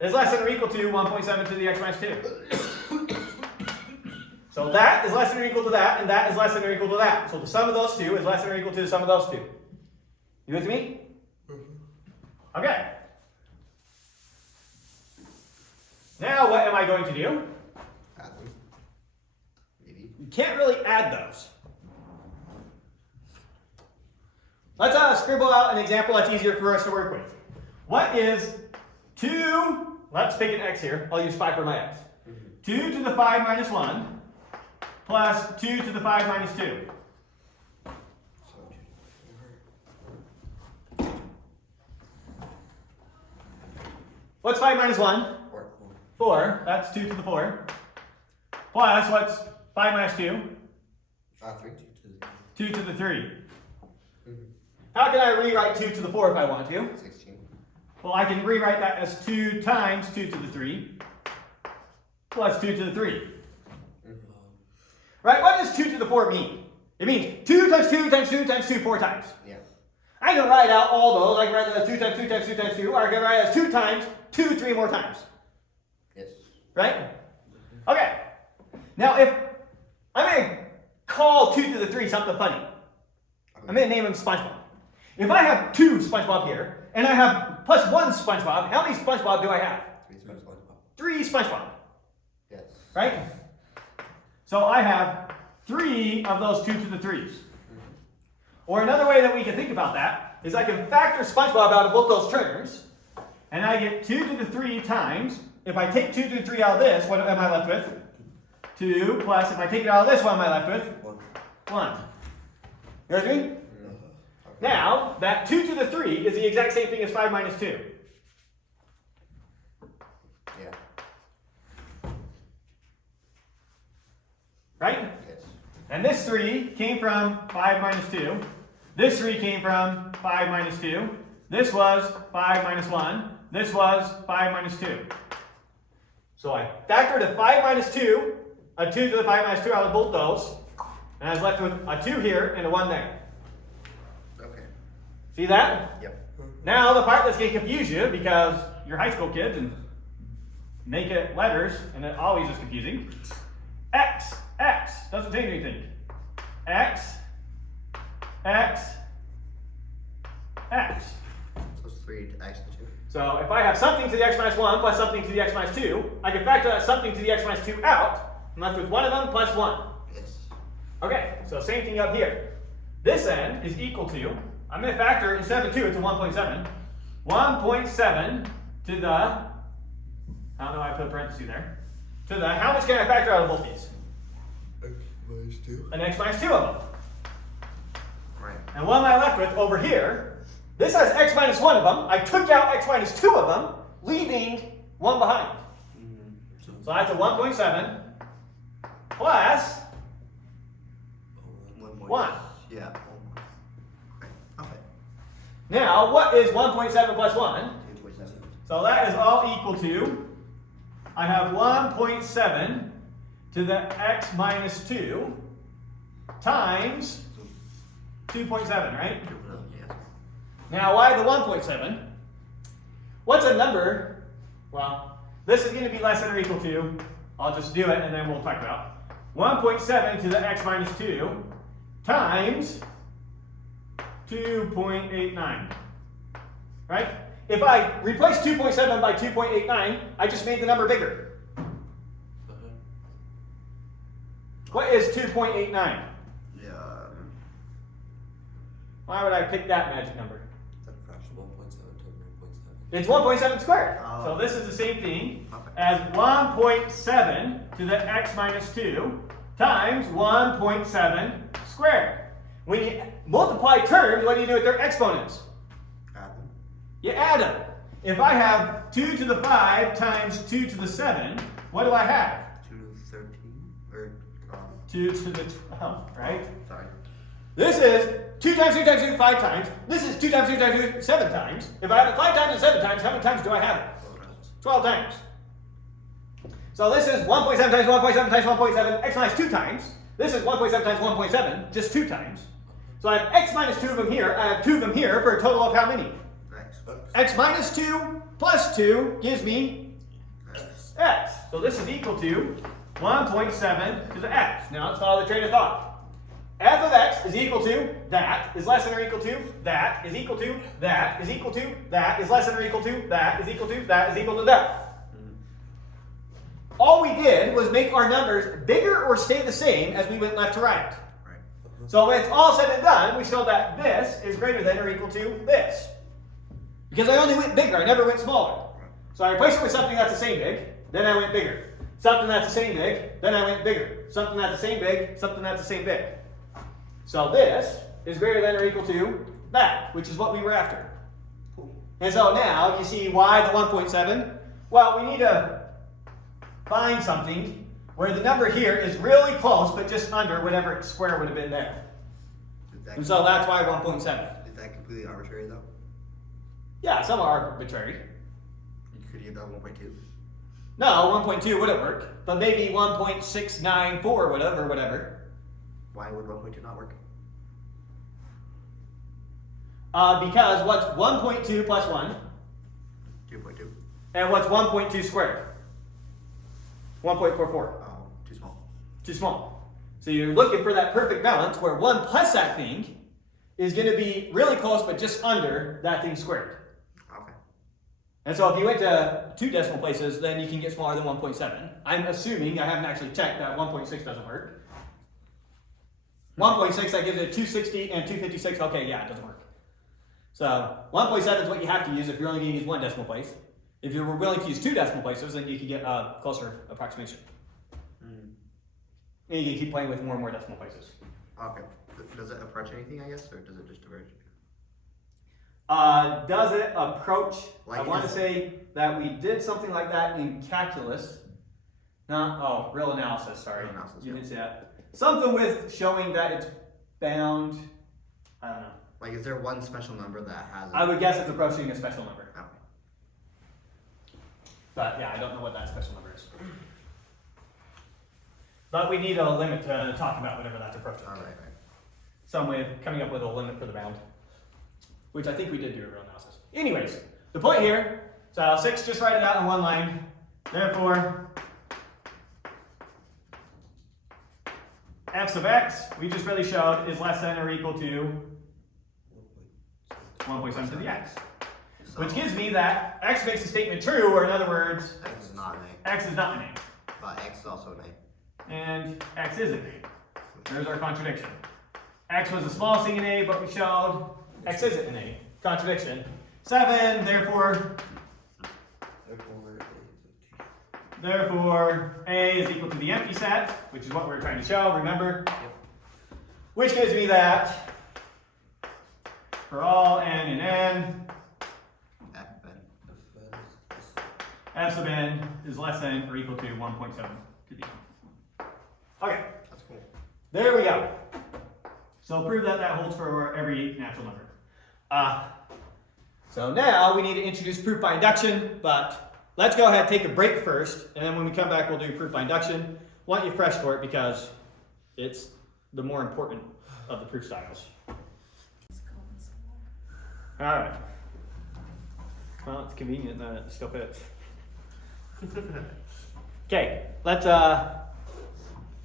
is less than or equal to 1.7 to the x minus 2. So that is less than or equal to that, and that is less than or equal to that. So the sum of those two is less than or equal to the sum of those two. You with me? Okay. Now what am I going to do? Add them. Maybe. You can't really add those. Let's scribble out an example that's easier for us to work with. What is 2, let's pick an x here. I'll use 5 for my x. 2 to the 5 minus 1 plus 2 to the 5 minus 2. What's 5 minus 1? 4. 4. That's 2 to the 4. Plus, what's 5 minus 2? 3. 2 to the 3. How can I rewrite 2 to the 4 if I want to? 16. Well, I can rewrite that as 2 times 2 to the 3 plus 2 to the 3. Right? What does 2 to the 4 mean? It means 2 times 2 times 2 times 2 4 times. Yeah. I can write out all those. I can write that as 2 times 2 times 2 times 2, or I can write it as 2 times 2 3 more times. Yes. Right? Okay. Now, if I'm going to call 2 to the 3 something funny, I'm going to name him SpongeBob. If I have 2 SpongeBob here, and I have plus 1 SpongeBob, how many SpongeBob do I have? 3 SpongeBob. Yes. Right? So I have 3 of those 2 to the 3s. Or another way that we can think about that is I can factor SpongeBob out of both those terms, and I get 2 to the 3 times, if I take 2 to the 3 out of this, what am I left with? 2 plus, if I take it out of this, what am I left with? 1. You know what I mean? Now, that 2 to the 3 is the exact same thing as 5 minus 2. Yeah. Right? Yes. And this 3 came from 5 minus 2. This 3 came from 5 minus 2. This was 5 minus 1. This was 5 minus 2. So I factored a 5 minus 2, a 2 to the 5 minus 2 out of both those. And I was left with a 2 here and a 1 there. Okay. See that? Yep. Now the part that's going to confuse you because you're high school kids and make it letters and it always is confusing. X, doesn't change anything. X, X. So it's 3 to x to 2. So if I have something to the x minus 1 plus something to the x minus 2, I can factor that something to the x minus 2 out. I'm left with one of them plus 1. Yes. Okay, so same thing up here. This n is equal to, I'm going to factor, instead of a 2, it's a 1.7. 1.7 to the, I don't know why I put a parenthesis there, to the, how much can I factor out of both these? X minus 2. An x minus 2 of them. Right. And what am I left with over here? This has x minus 1 of them. I took out x minus 2 of them, leaving 1 behind. So that's a 1.7 plus 1. Yeah. Okay. Now, what is 1.7 plus 1? 2.7. So that is all equal to, I have 1.7 to the x minus 2 times 2.7, right? Yes. Now, why the 1.7? What's a number? Well, this is going to be less than or equal to, I'll just do it and then we'll talk about 1.7 to the x minus 2 times 2.89, right? If I replace 2.7 by 2.89, I just made the number bigger. What is 2.89? Yeah. Why would I pick that magic number? That's a fraction. 1.7 to 1.7. It's 1.7 squared. Oh. So this is the same thing Okay. as 1.7 to the x minus 2 times 1.7 squared. When you multiply terms, what do you do with their exponents? Add them. You add them. If I have 2 to the 5 times 2 to the 7, what do I have? 2 to 13. Or, 2 to the 12, right? sorry. This is 2 times 2 times 2, 5 times. This is 2 times 2 times 2, 7 times. If I have it 5 times and 7 times, how many times do I have it? 12 times. So this is 1.7 times 1.7 times 1.7, x minus 2 times. This is 1.7 times 1.7, just 2 times. So I have x minus 2 of them here, I have 2 of them here, for a total of how many? X. X minus 2 plus 2 gives me X. x. So this is equal to 1.7 to the x. Now let's follow the train of thought. F of x is equal to that is less than or equal to that is equal to that is equal to that is less than or equal to that is equal to that is equal to that. All we did was make our numbers bigger or stay the same as we went left to right. Right. So when it's all said and done, we show that this is greater than or equal to this. Because I only went bigger, I never went smaller. So I replaced it with something that's the same big, then I went bigger. Something that's the same big, then I went bigger. Something that's the same big, something that's the same big. So this is greater than or equal to that, which is what we were after. And so now, you see why the 1.7? Well, we need to find something where the number here is really close, but just under whatever its square would have been there. And so that's why 1.7. Is that completely arbitrary though? Yeah, some are arbitrary. Could you have done 1.2? No, 1.2 wouldn't work, but maybe 1.694 would have, or whatever. Why would 1.2 not work? Because what's 1.2 plus 1? 2.2. And what's 1.2 squared? 1.44. Oh, too small. Too small. So you're looking for that perfect balance where 1 plus that thing is going to be really close, but just under that thing squared. Okay. And so if you went to 2 decimal places, then you can get smaller than 1.7. I'm assuming, I haven't actually checked, that 1.6 doesn't work. 1.6, that gives it 260 and 256. Okay, yeah, it doesn't work. So 1.7 is what you have to use if you're only going to use 1 decimal place. If you were willing to use 2 decimal places, then you could get a closer approximation. And you can keep playing with more and more decimal places. Okay. Does it approach anything, I guess, or does it just diverge? Does it approach? Like I want to is- say that we did something like that in calculus. Real analysis, sorry. Real analysis, You yeah. did see that. Something with showing that it's bound. I don't know. Like, is there one special number that has? I would guess it's approaching a special number. Okay. But yeah, I don't know what that special number is. But we need a limit to talk about whatever that's approaching. All right. Some way of coming up with a limit for the bound, which I think we did do a real analysis. Anyways, the point here, so 6, just write it out in one line. Therefore, f sub x, we just really showed, is less than or equal to 1.7 to the x. So, Which gives me that x makes the statement true, or in other words, X is not an A, x is not an but X is also an A. A, and x is an A. There's our contradiction. X was a small c in A, but we showed x isn't an A. Contradiction. 7, therefore A is equal to the empty set, which is what we're trying to show, remember? Which gives me that for all n in n, f sub n is less than or equal to 1.7 to the n. Okay, That's cool. there we go. So prove that that holds for every natural number. So now we need to introduce proof by induction, but let's go ahead and take a break first, and then when we come back we'll do proof by induction. Want you fresh for it because it's the more important of the proof styles. Alright. Well, it's convenient that it still fits. Okay, let's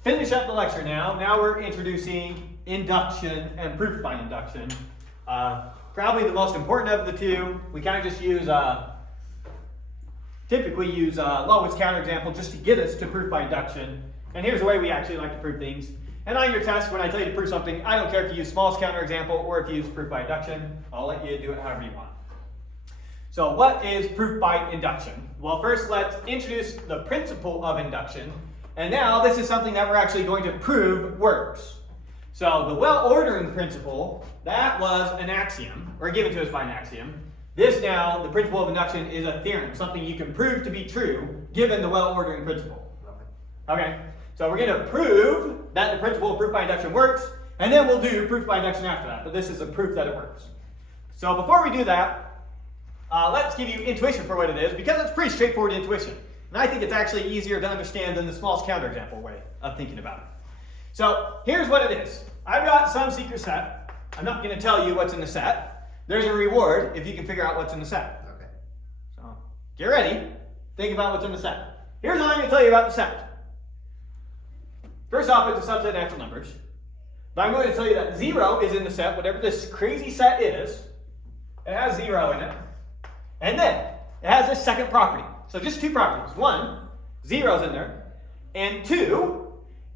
finish up the lecture now. Now we're introducing induction and proof by induction. Probably the most important of the two. We kind of just use, typically use Lowe's counterexample just to get us to proof by induction. And here's the way we actually like to prove things. And on your test, when I tell you to prove something, I don't care if you use Small's counterexample or if you use proof by induction. I'll let you do it however you want. So what is proof by induction? Well, first let's introduce the principle of induction. And now this is something that we're actually going to prove works. So the well-ordering principle, that was an axiom, or given to us by an axiom. This now, the principle of induction, is a theorem, something you can prove to be true given the well-ordering principle. Okay, so we're going to prove that the principle of proof by induction works, and then we'll do proof by induction after that, but this is a proof that it works. So before we do that, let's give you intuition for what it is, because it's pretty straightforward intuition. And I think it's actually easier to understand than the Small's counterexample way of thinking about it. So here's what it is. I've got some secret set. I'm not going to tell you what's in the set. There's a reward if you can figure out what's in the set. Okay. So get ready. Think about what's in the set. Here's what I'm going to tell you about the set. First off, it's a subset of natural numbers. But I'm going to tell you that 0 is in the set, whatever this crazy set is. It has 0 in it. And then it has this second property. So just two properties. 1, 0 is in there. And 2,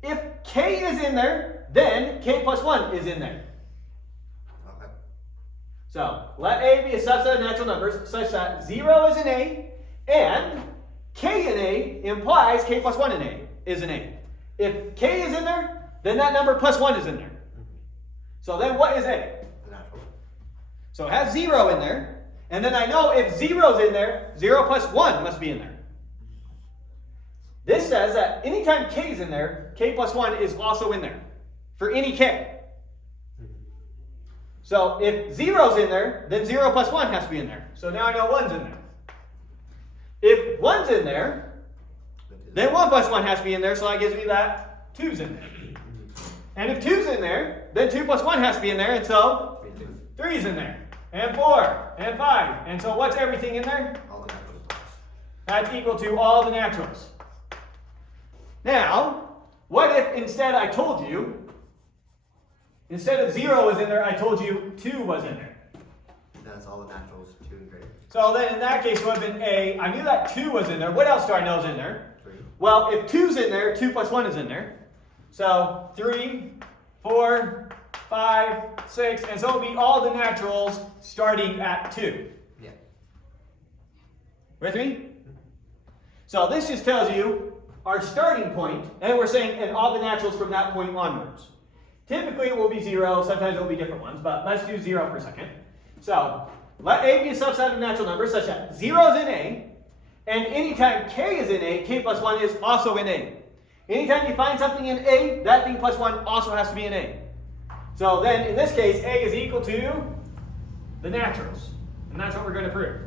if k is in there, then k plus 1 is in there. Okay. So let A be a subset of natural numbers such that 0 is an A, and k in A implies k plus 1 in A is an A. If k is in there, then that number plus 1 is in there. So then what is A? The natural. So it has 0 in there, and then I know if 0 is in there, 0 plus 1 must be in there. This says that anytime k is in there, k plus 1 is also in there, for any k. So if 0 is in there, then 0 plus 1 has to be in there. So now I know 1's in there. If 1's in there, then 1 plus 1 has to be in there, so that gives me that 2's in there. And if 2's in there, then 2 plus 1 has to be in there, and so 3's in there. And 4, and 5. And so what's everything in there? All the naturals. That's equal to all the naturals. Now, what if instead I told you, instead of 0 was in there, I told you 2 was in there? That's all the naturals, 2 and greater. So then in that case it would have been A. I knew that 2 was in there. What else do I know is in there? 3. Well, if 2's in there, 2 plus 1 is in there. So 3, 4, 5, 6, and so it'll be all the naturals starting at 2. Yeah. With me? So this just tells you our starting point, and we're saying and all the naturals from that point onwards. Typically it will be 0, sometimes it will be different ones, but let's do 0 for a second. So let A be a subset of natural numbers such that 0 is in A, and anytime k is in A, k plus 1 is also in A. Anytime you find something in A, that thing plus 1 also has to be in A. So then, in this case, A is equal to the naturals. And that's what we're going to prove.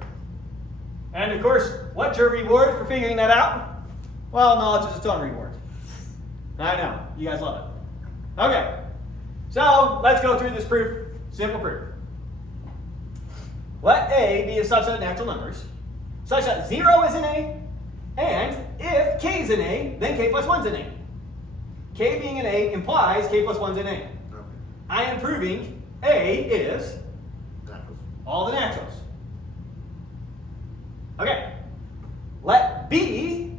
And of course, what's your reward for figuring that out? Well, knowledge is its own reward. I know, you guys love it. Okay, so let's go through this proof, simple proof. Let A be a subset of natural numbers, such that 0 is in A, and if K is in A, then K plus 1 is in A. K being in A implies K plus 1 is in A. Okay. I am proving A is Naturals. all the naturals. Okay. Let B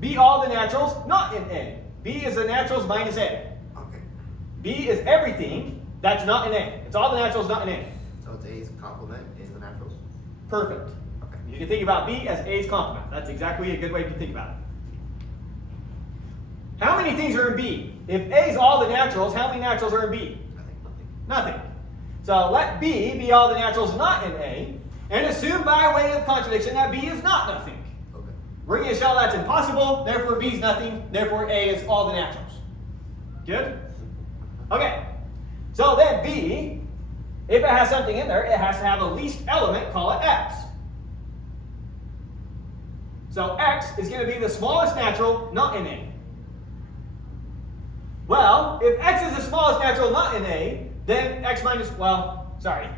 be all the naturals not in A. B is the naturals minus A. Okay. B is everything that's not in A. It's all the naturals not in A. So it's A's complement is the naturals? Perfect. Okay. You can think about B as A's complement. That's exactly a good way to think about it. How many things are in B? If A is all the naturals, how many naturals are in B? I think nothing. Nothing. So let B be all the naturals not in A, and assume by way of contradiction that B is not nothing. Okay. We're going to show that's impossible, therefore B is nothing, therefore A is all the naturals. Good? Okay. So then B, if it has something in there, it has to have a least element, call it X. So X is going to be the smallest natural not in A. Well, if X is the smallest natural not in A, then X minus, well, sorry.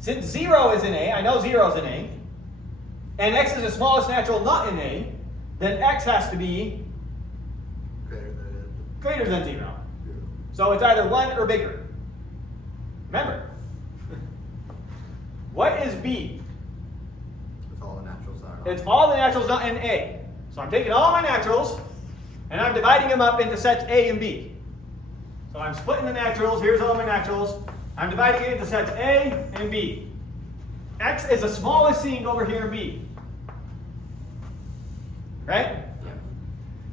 Since 0 is in A, I know 0 is in A, and X is the smallest natural not in A, then X has to be greater than 0. So it's either 1 or bigger. Remember, what is B? It's all the naturals that are not. It's all the naturals not in A. So I'm taking all my naturals, and I'm dividing them up into sets A and B. So I'm splitting the naturals. Here's all my naturals. I'm dividing it into sets A and B. X is the smallest thing over here in B. Right? Yeah.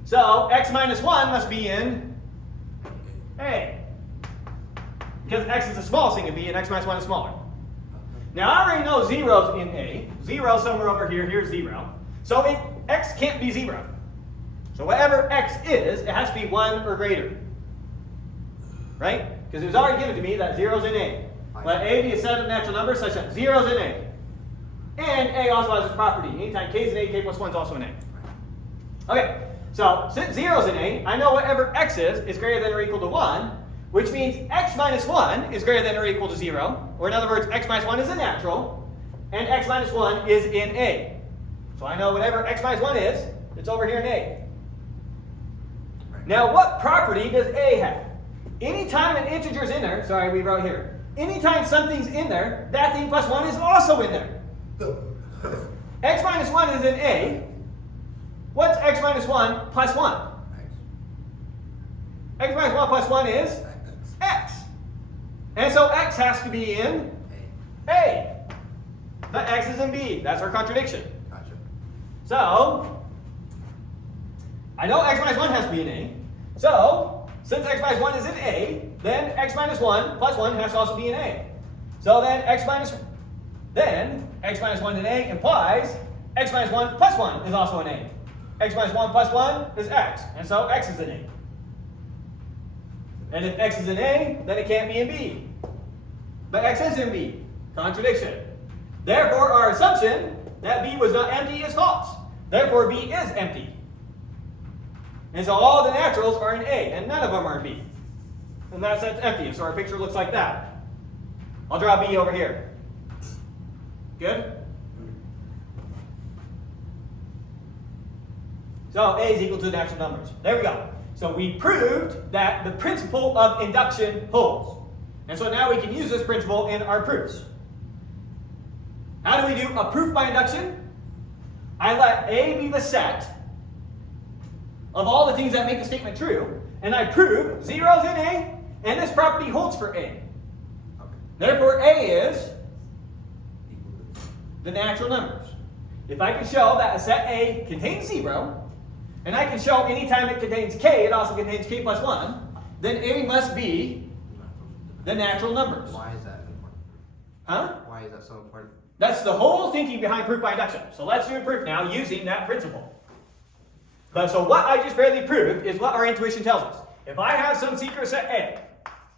So X minus 1 must be in A. Because X is the smallest thing in B and X minus 1 is smaller. Now I already know 0's in A. 0 somewhere over here. Here's 0. So X can't be 0. So whatever X is, it has to be 1 or greater. Right? Because it was already given to me that 0's in A. Let A be a set of natural numbers such that 0's in A. And A also has this property. Anytime K is in A, K plus 1 is also in A. Okay, so since 0's in A, I know whatever X is greater than or equal to 1, which means X minus 1 is greater than or equal to 0. Or in other words, X minus 1 is a natural, and X minus 1 is in A. So I know whatever X minus 1 is, it's over here in A. Now, what property does A have? Anytime an integer's in there, sorry, we wrote here. Anytime something's in there, that thing plus 1 is also in there. X minus 1 is in A. What's X minus 1 plus 1? X minus 1 plus 1 is X. And so X has to be in A. But X is in B. That's our contradiction. Gotcha. So, I know X minus 1 has to be in A. So, since X minus 1 is in A, then X minus 1 plus 1 has to also be in A. So then X minus 1 in A implies X minus 1 plus 1 is also in A. X minus 1 plus 1 is X. And so X is in A. And if X is in A, then it can't be in B. But X is in B. Contradiction. Therefore, our assumption that B was not empty is false. Therefore, B is empty. And so all the naturals are in A, and none of them are in B. And that's empty, so our picture looks like that. I'll draw B over here. Good? So A is equal to the natural numbers. There we go. So we proved that the principle of induction holds. And so now we can use this principle in our proofs. How do we do a proof by induction? I let A be the set of all the things that make the statement true, and I prove 0's in A, and this property holds for A. Okay. Therefore, A is Equal to. the natural numbers. If I can show that a set A contains 0, and I can show anytime it contains K, it also contains K plus 1, then A must be the natural numbers. Why is that important? Huh? Why is that so important? That's the whole thinking behind proof by induction. So let's do a proof now using that principle. But so what I just barely proved is what our intuition tells us. If I have some secret set A,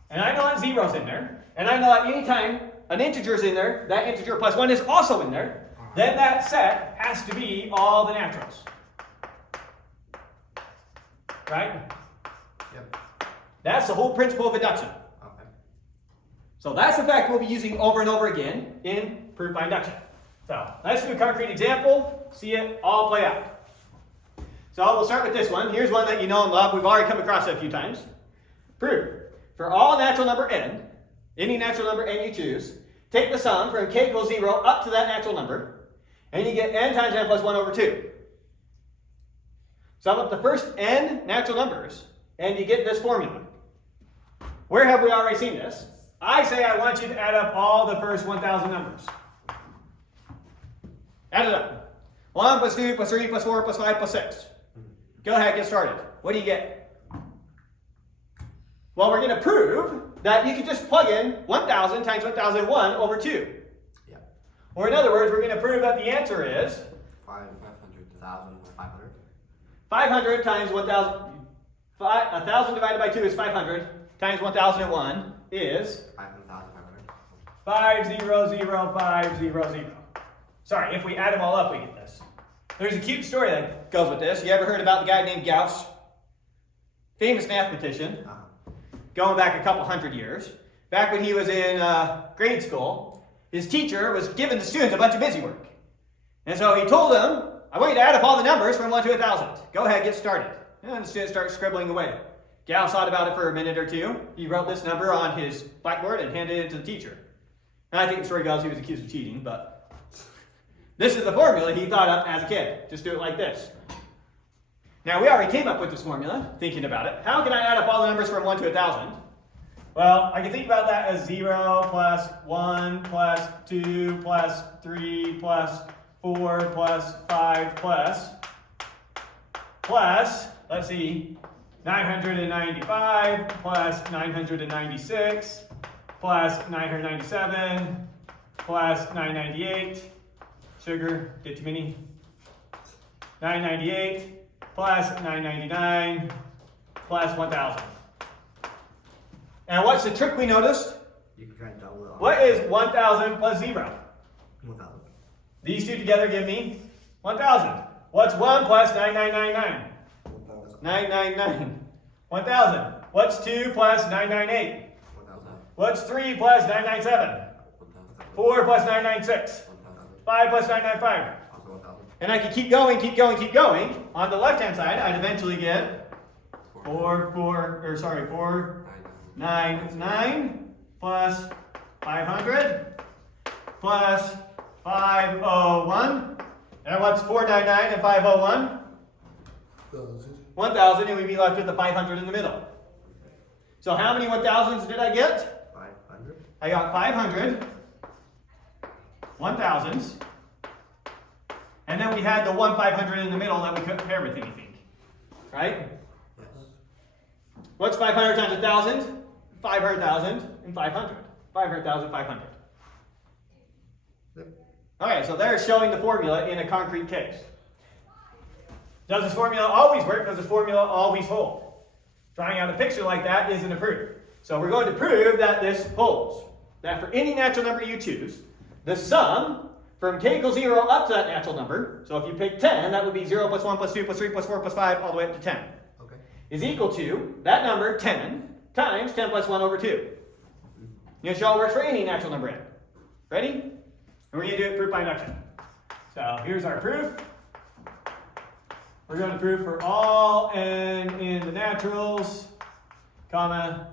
and I know that 0's in there, and I know that anytime an integer is in there, that integer plus 1 is also in there, then that set has to be all the naturals. Right? Yep. That's the whole principle of induction. Okay. So that's the fact we'll be using over and over again in proof by induction. So let's do a concrete example, see it all play out. So we'll start with this one. Here's one that you know and love. We've already come across it a few times. Proof. For all natural number n, any natural number n you choose, take the sum from k equals 0 up to that natural number, and you get n times n plus 1 over 2. Sum up the first n natural numbers, and you get this formula. Where have we already seen this? I say I want you to add up all the first 1,000 numbers. Add it up. 1 plus 2 plus 3 plus 4 plus 5 plus 6. Go ahead, get started. What do you get? Well, we're going to prove that you can just plug in 1,000 times 1,001 over 2. Yeah. Or in other words, we're going to prove that the answer is 500,000. 500 times 1,000. 1,000 divided by 2 is 500 times 1,001 is 500,500. Sorry, if we add them all up, we get this. There's a cute story that goes with this. You ever heard about the guy named Gauss? Famous mathematician. Going back a couple hundred years. Back when he was in grade school, his teacher was giving the students a bunch of busy work. And so he told them, I want you to add up all the numbers from 1 to 1,000. Go ahead, get started. And the students start scribbling away. Gauss thought about it for a minute or two. He wrote this number on his blackboard and handed it to the teacher. And I think the story goes he was accused of cheating, but this is the formula he thought up as a kid. Just do it like this. Now, we already came up with this formula, thinking about it. How can I add up all the numbers from 1 to 1,000? Well, I can think about that as 0 plus 1 plus 2 plus 3 plus 4 plus 5 plus, let's see, 995 plus 996 plus 997 plus 998. Sugar, get too many. 998 plus 999 plus 1,000. And what's the trick we noticed? You can try and double it. What is 1,000 plus 0? 1,000. These two together give me 1,000. What's 1 plus 9999? 999. 1,000. What's 2 plus 998? 1,000. What's 3 plus 997? 4 plus 996. 5 plus 995. Also 1,000. And I could keep going. On the left-hand side, I'd eventually get 499 plus 500 plus 501. And what's 499 and 501? 1,000, and we'd be left with the 500 in the middle. So how many 1,000s did I get? 500. I got 500 1,000s. And then we had the 500 in the middle that we couldn't pair with anything. Right? Yes. What's 500 times 1,000? 500,000 and 500. 500,000, 500. Yep. Okay, so there's showing the formula in a concrete case. Does this formula always work? Does this formula always hold? Drawing out a picture like that isn't a proof. So we're going to prove that this holds. That for any natural number you choose, the sum from k equals 0 up to that natural number, so if you pick 10, that would be 0 plus 1 plus 2 plus 3 plus 4 plus 5 all the way up to 10, Okay. is equal to that number 10 times 10 plus 1 over 2. You know, show it works for any natural number n. Ready? And we're going to do it proof by induction. So here's our proof. We're going to prove for all n in the naturals, comma,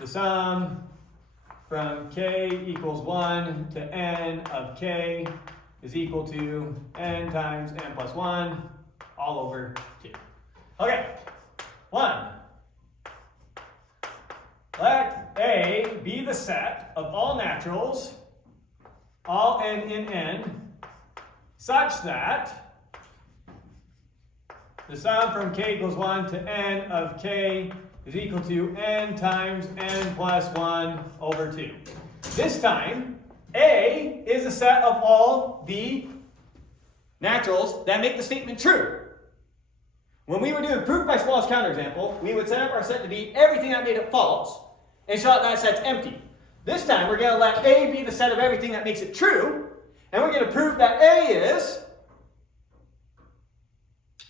the sum from k equals 1 to n of k is equal to n times n plus 1 all over 2. Okay, 1. Let A be the set of all naturals, all n in n, such that the sum from k equals 1 to n of k is equal to n times n plus 1 over 2. This time, A is a set of all the naturals that make the statement true. When we were doing proof by smallest counterexample, we would set up our set to be everything that made it false, and show that that set's empty. This time we're going to let A be the set of everything that makes it true, and we're going to prove that A is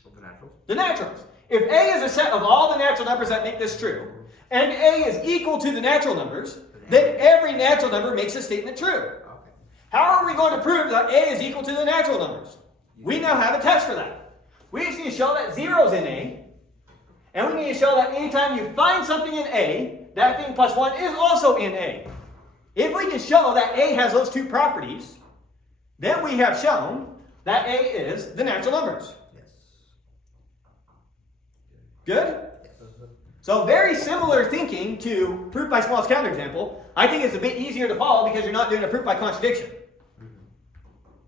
The naturals. the naturals. If A is a set of all the natural numbers that make this true, and A is equal to the natural numbers, then every natural number makes the statement true. Okay. How are we going to prove that A is equal to the natural numbers? We now have a test for that. We just need to show that 0 is in A, and we need to show that anytime you find something in A, that thing plus 1 is also in A. If we can show that A has those two properties, then we have shown that A is the natural numbers. Yes. Good? So very similar thinking to proof by smallest counterexample. I think it's a bit easier to follow because you're not doing a proof by contradiction.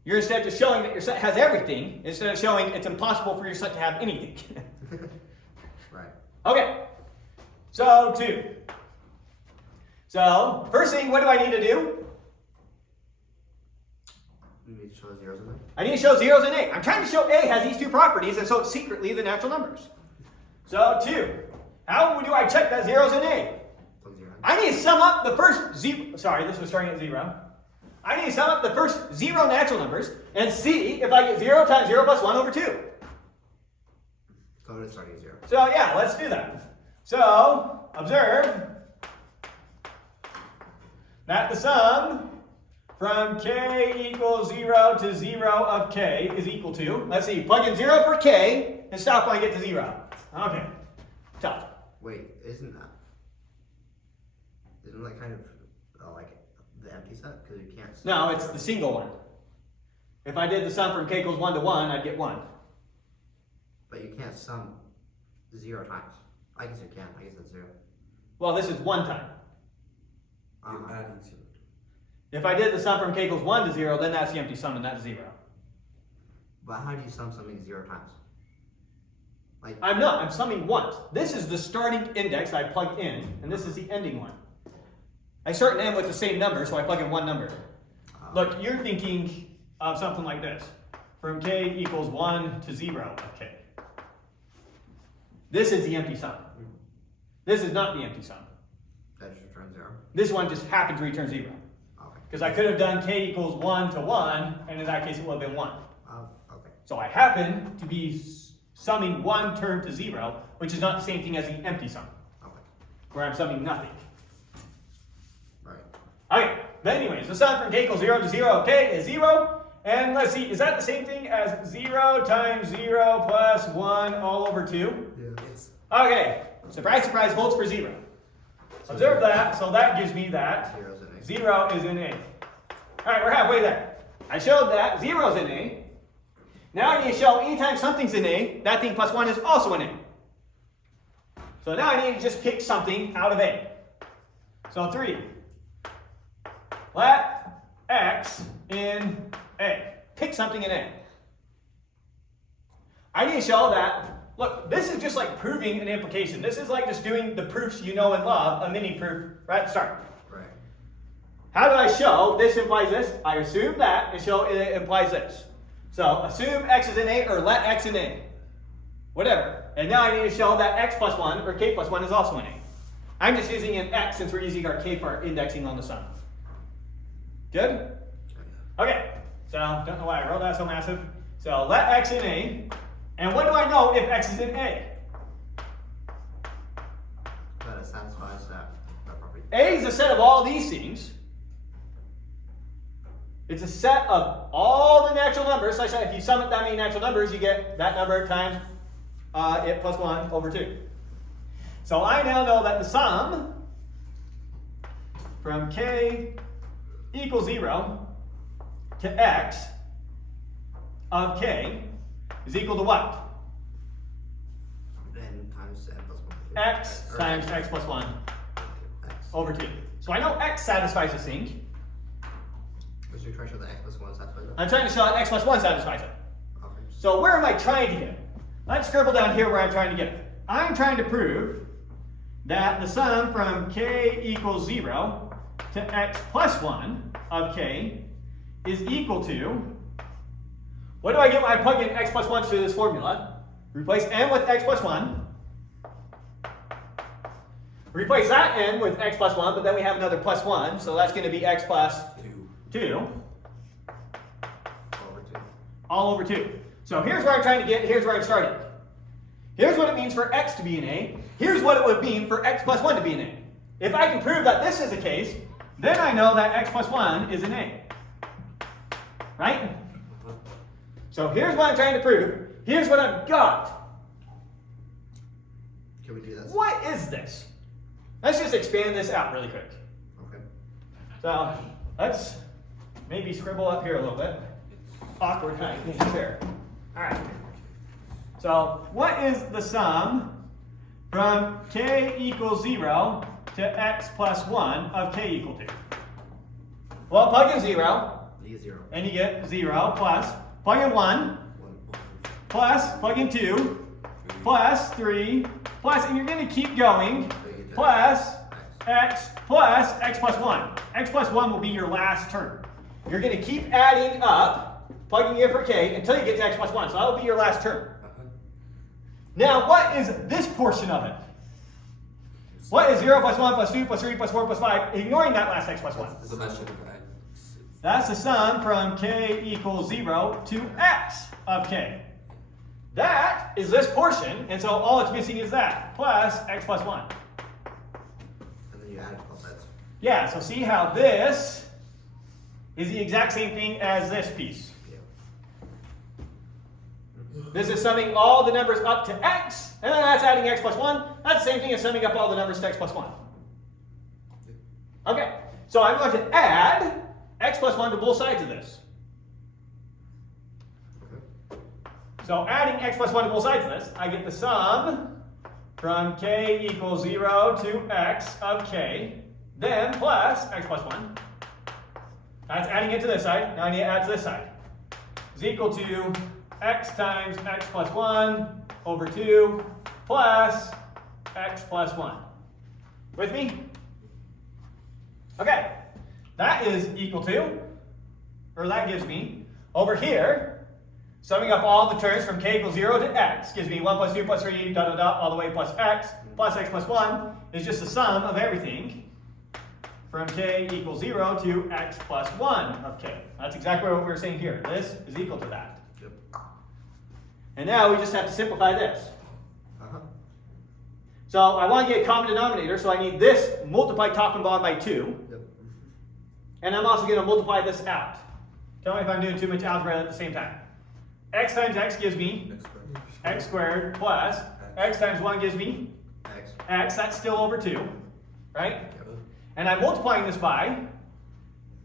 You're instead just showing that your set has everything instead of showing it's impossible for your set to have anything. Right. Okay, so 2. So first thing, what do I need to do? You need to show the zeros in there. I need to show zeros in A. I'm trying to show A has these two properties, and so it's secretly the natural numbers. So 2. How do I check that zero's in A? Plug 0 in. I need to sum up the first zero. Sorry, this was starting at 0. I need to sum up the first 0 natural numbers and see if I get 0 times 0 plus 1 over 2. So it's starting at 0. So yeah, let's do that. So observe that the sum from k equals 0 to 0 of k is equal to, let's see, plug in 0 for k and stop when I get to 0. Okay, tough. Wait, isn't that kind of like the empty set? Because you can't. No, it's the single one. If I did the sum from k equals 1 to 1, I'd get 1. But you can't sum 0 times. I guess you can. I guess that's 0. Well, this is 1 time. You're adding 0. If I did the sum from k equals 1 to 0, then that's the empty sum and that's 0. But how do you sum something 0 times? Like I'm not, I'm summing once. This is the starting index I plugged in, and this is the ending one. I start and end with the same number, so I plug in one number. Look, you're thinking of something like this. From k equals 1 to 0 of k. This is the empty sum. This is not the empty sum. that just returns 0. This one just happened to return 0. Okay. Because I could have done k equals 1 to 1, and in that case it would have been 1. Okay. So I happen to be summing one term to 0, which is not the same thing as the empty sum, Okay. where I'm summing nothing. Right. Okay, but anyways, the sum from k equals 0 to 0 of k is 0. And let's see, is that the same thing as 0 times 0 plus 1 all over 2? Yes. Okay, surprise, surprise, holds for 0. Observe that, so that gives me that 0's in A. 0 is in A. Alright, we're halfway there. I showed that 0 is in A. Now I need to show anytime something's in A, that thing plus 1 is also in A. So now I need to just pick something out of A. So 3. Let x in A. Pick something in A. I need to show that, look, this is just like proving an implication. This is like just doing the proofs you know and love, a mini proof right at the start. Right. How do I show this implies this? I assume that and show it implies this. So assume x is in A or let x in A. Whatever. And now I need to show that x plus 1 or k plus 1 is also in A. I'm just using an x since we're using our k for our indexing on the sum. Good? Okay. So don't know why I wrote that so massive. So let x in A. And what do I know if x is in A? That it satisfies that property. A is a set of all these things. It's a set of all the natural numbers, such that if you sum up that many natural numbers, you get that number times it plus 1 over 2. So I now know that the sum from k equals 0 to x of k is equal to what? N times N plus 1. X times x plus 1 X. over 2. So I know x satisfies this thing. Which you're trying to show that X plus 1 satisfies that? I'm trying to show that x plus 1 satisfies it. Okay. So where am I trying to get? Let's scribble down here where I'm trying to get. I'm trying to prove that the sum from k equals 0 to x plus 1 of k is equal to, what do I get when I plug in x plus 1 to this formula? Replace n with x plus 1. Replace that n with x plus 1, but then we have another plus 1, so that's going to be x plus 2. Over 2. All over 2. So here's where I'm trying to get, here's where I'm starting. Here's what it means for x to be an A. Here's what it would mean for x plus 1 to be an A. If I can prove that this is the case, then I know that x plus 1 is an A. Right? So here's what I'm trying to prove. Here's what I've got. Can we do this? What is this? Let's just expand this out really quick. Okay. So let's maybe scribble up here a little bit. Awkward height, sure. All right. So what is the sum from k equals 0 to x plus 1 of k equal to? Well, plug in 0, You get 0. and you get 0 plus, plug in 1, 1. plus, plug in 2, plus 3, plus, and you're going to keep going, plus x plus x plus 1. X plus 1 will be your last term. You're going to keep adding up, plugging in for k, until you get to x plus 1. So that will be your last term. Now, what is this portion of it? What is 0 plus 1 plus 2 plus 3 plus 4 plus 5, ignoring that last x plus 1? That's the sum from k equals 0 to x of k. That is this portion, and so all it's missing is that, plus x plus 1. And then you add plus x. Yeah, so see how this is the exact same thing as this piece. Yeah. This is summing all the numbers up to x, and then that's adding x plus 1. That's the same thing as summing up all the numbers to x plus 1. Okay, so I'm going to add x plus 1 to both sides of this. So adding x plus 1 to both sides of this, I get the sum from k equals 0 to x of k, then plus x plus 1. That's adding it to this side. Now I need to add to this side. Is equal to x times x plus 1 over 2 plus x plus 1. With me? Okay. That is equal to, or that gives me, over here, summing up all the terms from k equals 0 to x gives me 1 plus 2 plus 3, dot, dot, dot, all the way plus x plus 1 is just the sum of everything from k equals 0 to x plus 1 of k. That's exactly what we're saying here. This is equal to that. Yep. And now we just have to simplify this. Uh-huh. So I want to get a common denominator, so I need this multiplied top and bottom by 2. Yep. And I'm also going to multiply this out. Tell me if I'm doing too much algebra at the same time. X times x gives me x squared plus x times 1 gives me x. That's still over 2, right? Yep. And I'm multiplying this by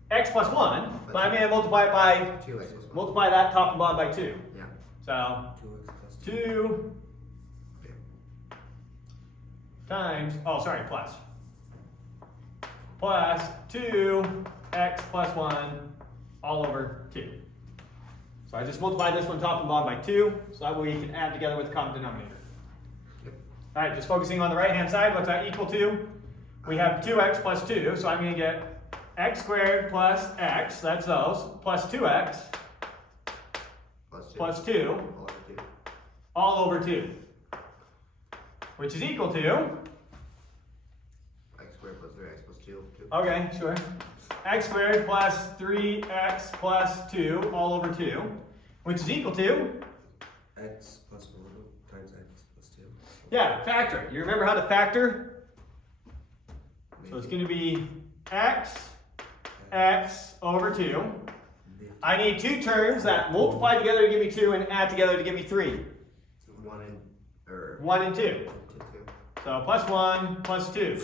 x plus 1, but I'm going to multiply it by, 2x plus 1. multiply that top and bottom by 2. Yeah. So 2 times, oh sorry, plus 2x plus 1 all over 2. So I just multiplied this one top and bottom by 2, so that way you can add together with the common denominator. Yep. All right, just focusing on the right hand side, what's that equal to? We have 2x plus 2, so I'm going to get x squared plus x, that's those, plus 2x Plus 2. plus 2 All over 2. all over 2, which is equal to, X squared plus 3x plus 2. okay, sure, x squared plus 3x plus 2 all over 2, which is equal to, X plus 1 times x plus 2. yeah, factor it. You remember how to factor? So it's going to be x over 2. I need two terms that multiply together to give me 2 and add together to give me 3. 1 and, or 1 and 2. 2, 2. So plus 1 plus 2.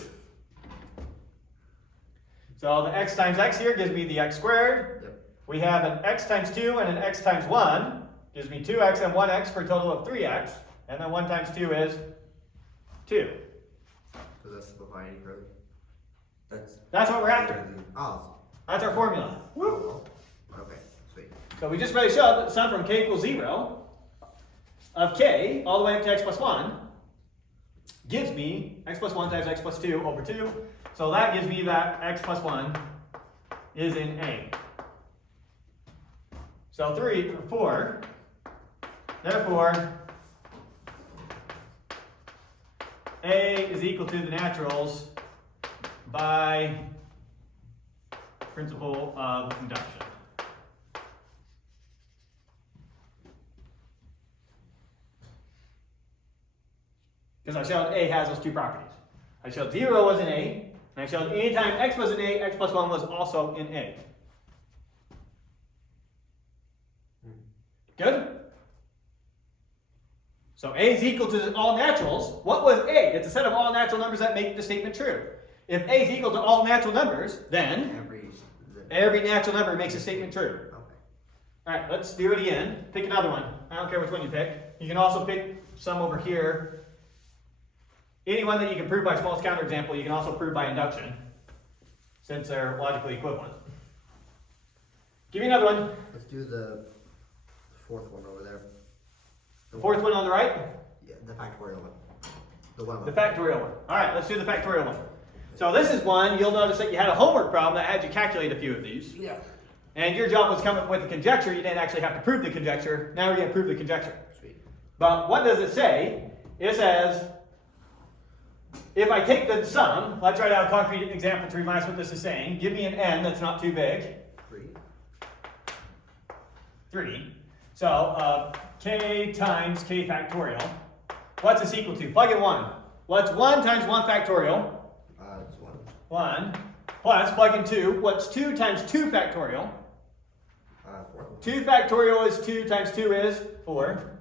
So the x times x here gives me the x squared. Yep. We have an x times 2 and an x times 1. Gives me 2x and 1x for a total of 3x. And then 1 times 2 is 2. Does that simplify any further? That's what we're after. Oh. That's our formula. Woo. Okay, sweet. So we just really showed that the sum from k equals 0 of k all the way up to x plus 1 gives me x plus 1 times x plus 2 over 2. So that gives me that x plus 1 is in A. So 4, therefore, A is equal to the naturals by principle of induction. Because I showed A has those two properties. I showed 0 was in A, and I showed anytime x was in A, x plus 1 was also in A. Good? So A is equal to all naturals. What was A? It's a set of all natural numbers that make the statement true. If A is equal to all natural numbers, then every natural number makes a statement true. Okay. Alright, let's do it again. Pick another one. I don't care which one you pick. You can also pick some over here. Any one that you can prove by smallest counterexample, you can also prove by induction, since they're logically equivalent. Give me another one. Let's do the fourth one over there. The fourth one on the right? Yeah, the factorial one. The one. The factorial one. Alright, let's do the factorial one. So this is one, you'll notice that you had a homework problem that had you calculate a few of these. Yeah. And your job was coming up with a conjecture. You didn't actually have to prove the conjecture. Now we're going to prove the conjecture. Sweet. But what does it say? It says, if I take the sum, let's write out a concrete example to remind us what this is saying. Give me an n that's not too big. 3. So k times k factorial. What's this equal to? Plug in 1. What's 1 times 1 factorial? It's 1. 1. Plus, plug in 2. What's 2 times 2 factorial? 4. 2 factorial is 2 times 2 is 4.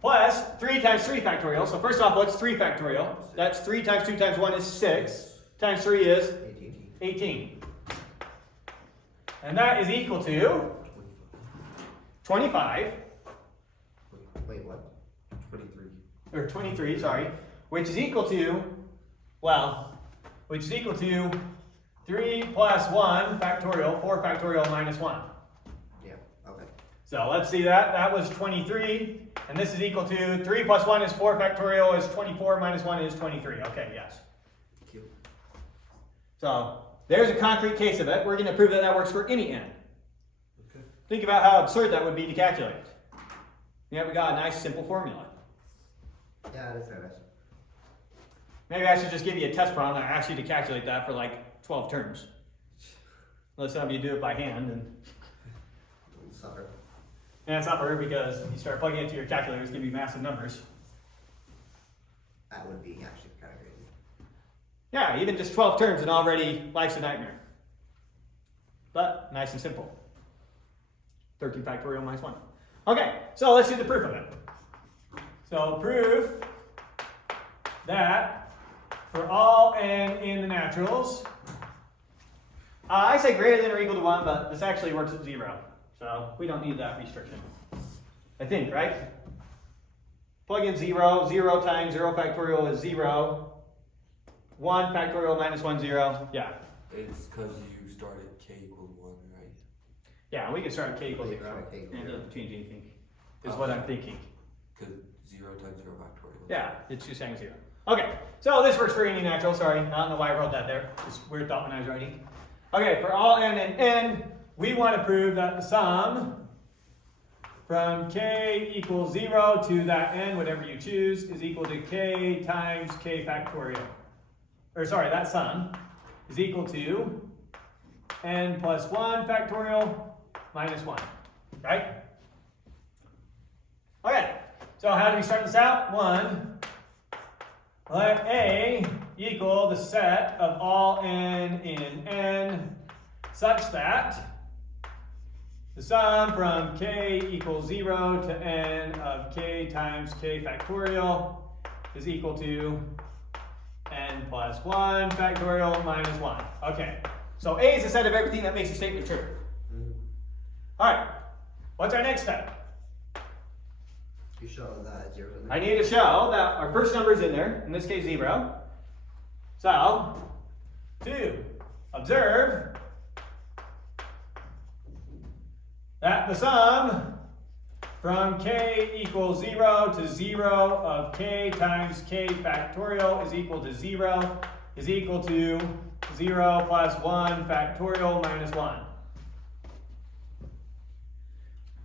Plus 3 times 3 factorial. So first off, what's 3 factorial? That's 3 times 2 times 1 is 6. Times 3 is 18. And that is equal to 25. Wait, what? 23. Or 23, sorry. Which is equal to, well, which is equal to 3 plus 1 factorial, 4 factorial minus 1. Yeah, okay. So let's see that. That was 23. And this is equal to 3 plus 1 is 4 factorial is 24 minus 1 is 23. Okay, yes. Cute. So there's a concrete case of it. We're going to prove that that works for any n. Okay. Think about how absurd that would be to calculate. Yeah, we got a nice simple formula. Yeah, that's nice. Maybe I should just give you a test problem and ask you to calculate that for like 12 terms. Let's have you do it by hand and Suffer. it's upper because you start plugging it into your calculator, it's going to be massive numbers. That would be actually kind of crazy. Yeah, even just 12 terms and already life's a nightmare. But nice and simple. 13 factorial minus 1. Okay, so let's do the proof of it. So proof that for all n in the naturals, I say greater than or equal to 1, but this actually works at 0. So we don't need that restriction. I think, right? Plug in 0. 0 times 0 factorial is 0. 1 factorial minus 1, 0. Yeah. It's because you started k equals 1, right? Yeah, we can start at k equals 0. Start at k equals And it 0. doesn't change anything, is what I'm thinking. Because 0 times 0 factorial. Yeah, it's just saying 0. Okay, so this works for any natural. Sorry, I don't know why I wrote that there. Just weird thought when I was writing. Okay, for all n and n, we want to prove that the sum from k equals 0 to that n, whatever you choose, is equal to k times k factorial. Or sorry, that sum is equal to n plus 1 factorial minus 1. Right? Okay, so how do we start this out? 1. Let A equal the set of all n in n such that the sum from k equals 0 to n of k times k factorial is equal to n plus 1 factorial minus 1. Okay, so A is the set of everything that makes a statement true. Alright, what's our next step? You show that 0. I need to show that our first number is in there, in this case 0. So, 2, observe that the sum from k equals 0 to 0 of k times k factorial is equal to 0 is equal to 0 plus 1 factorial minus 1.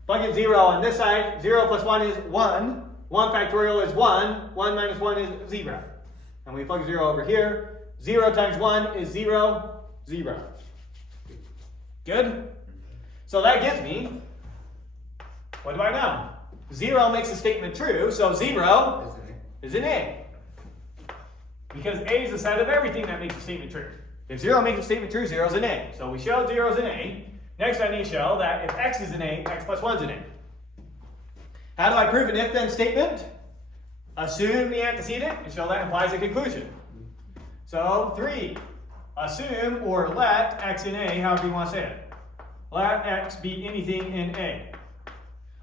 Plug in 0 on this side. 0 plus 1 is 1. 1 factorial is 1. 1 minus 1 is 0. And we plug 0 over here. 0 times 1 is 0, 0. Good? So that gives me, what do I know? 0 makes the statement true, so 0 is an A. Because A is the set of everything that makes the statement true. If 0 makes the statement true, 0 is an A. So we showed 0 is an A. Next I need to show that if x is an A, x plus 1 is an A. How do I prove an if-then statement? Assume the antecedent and show that implies a conclusion. So 3, assume or let x in A, however you want to say it. Let x be anything in A.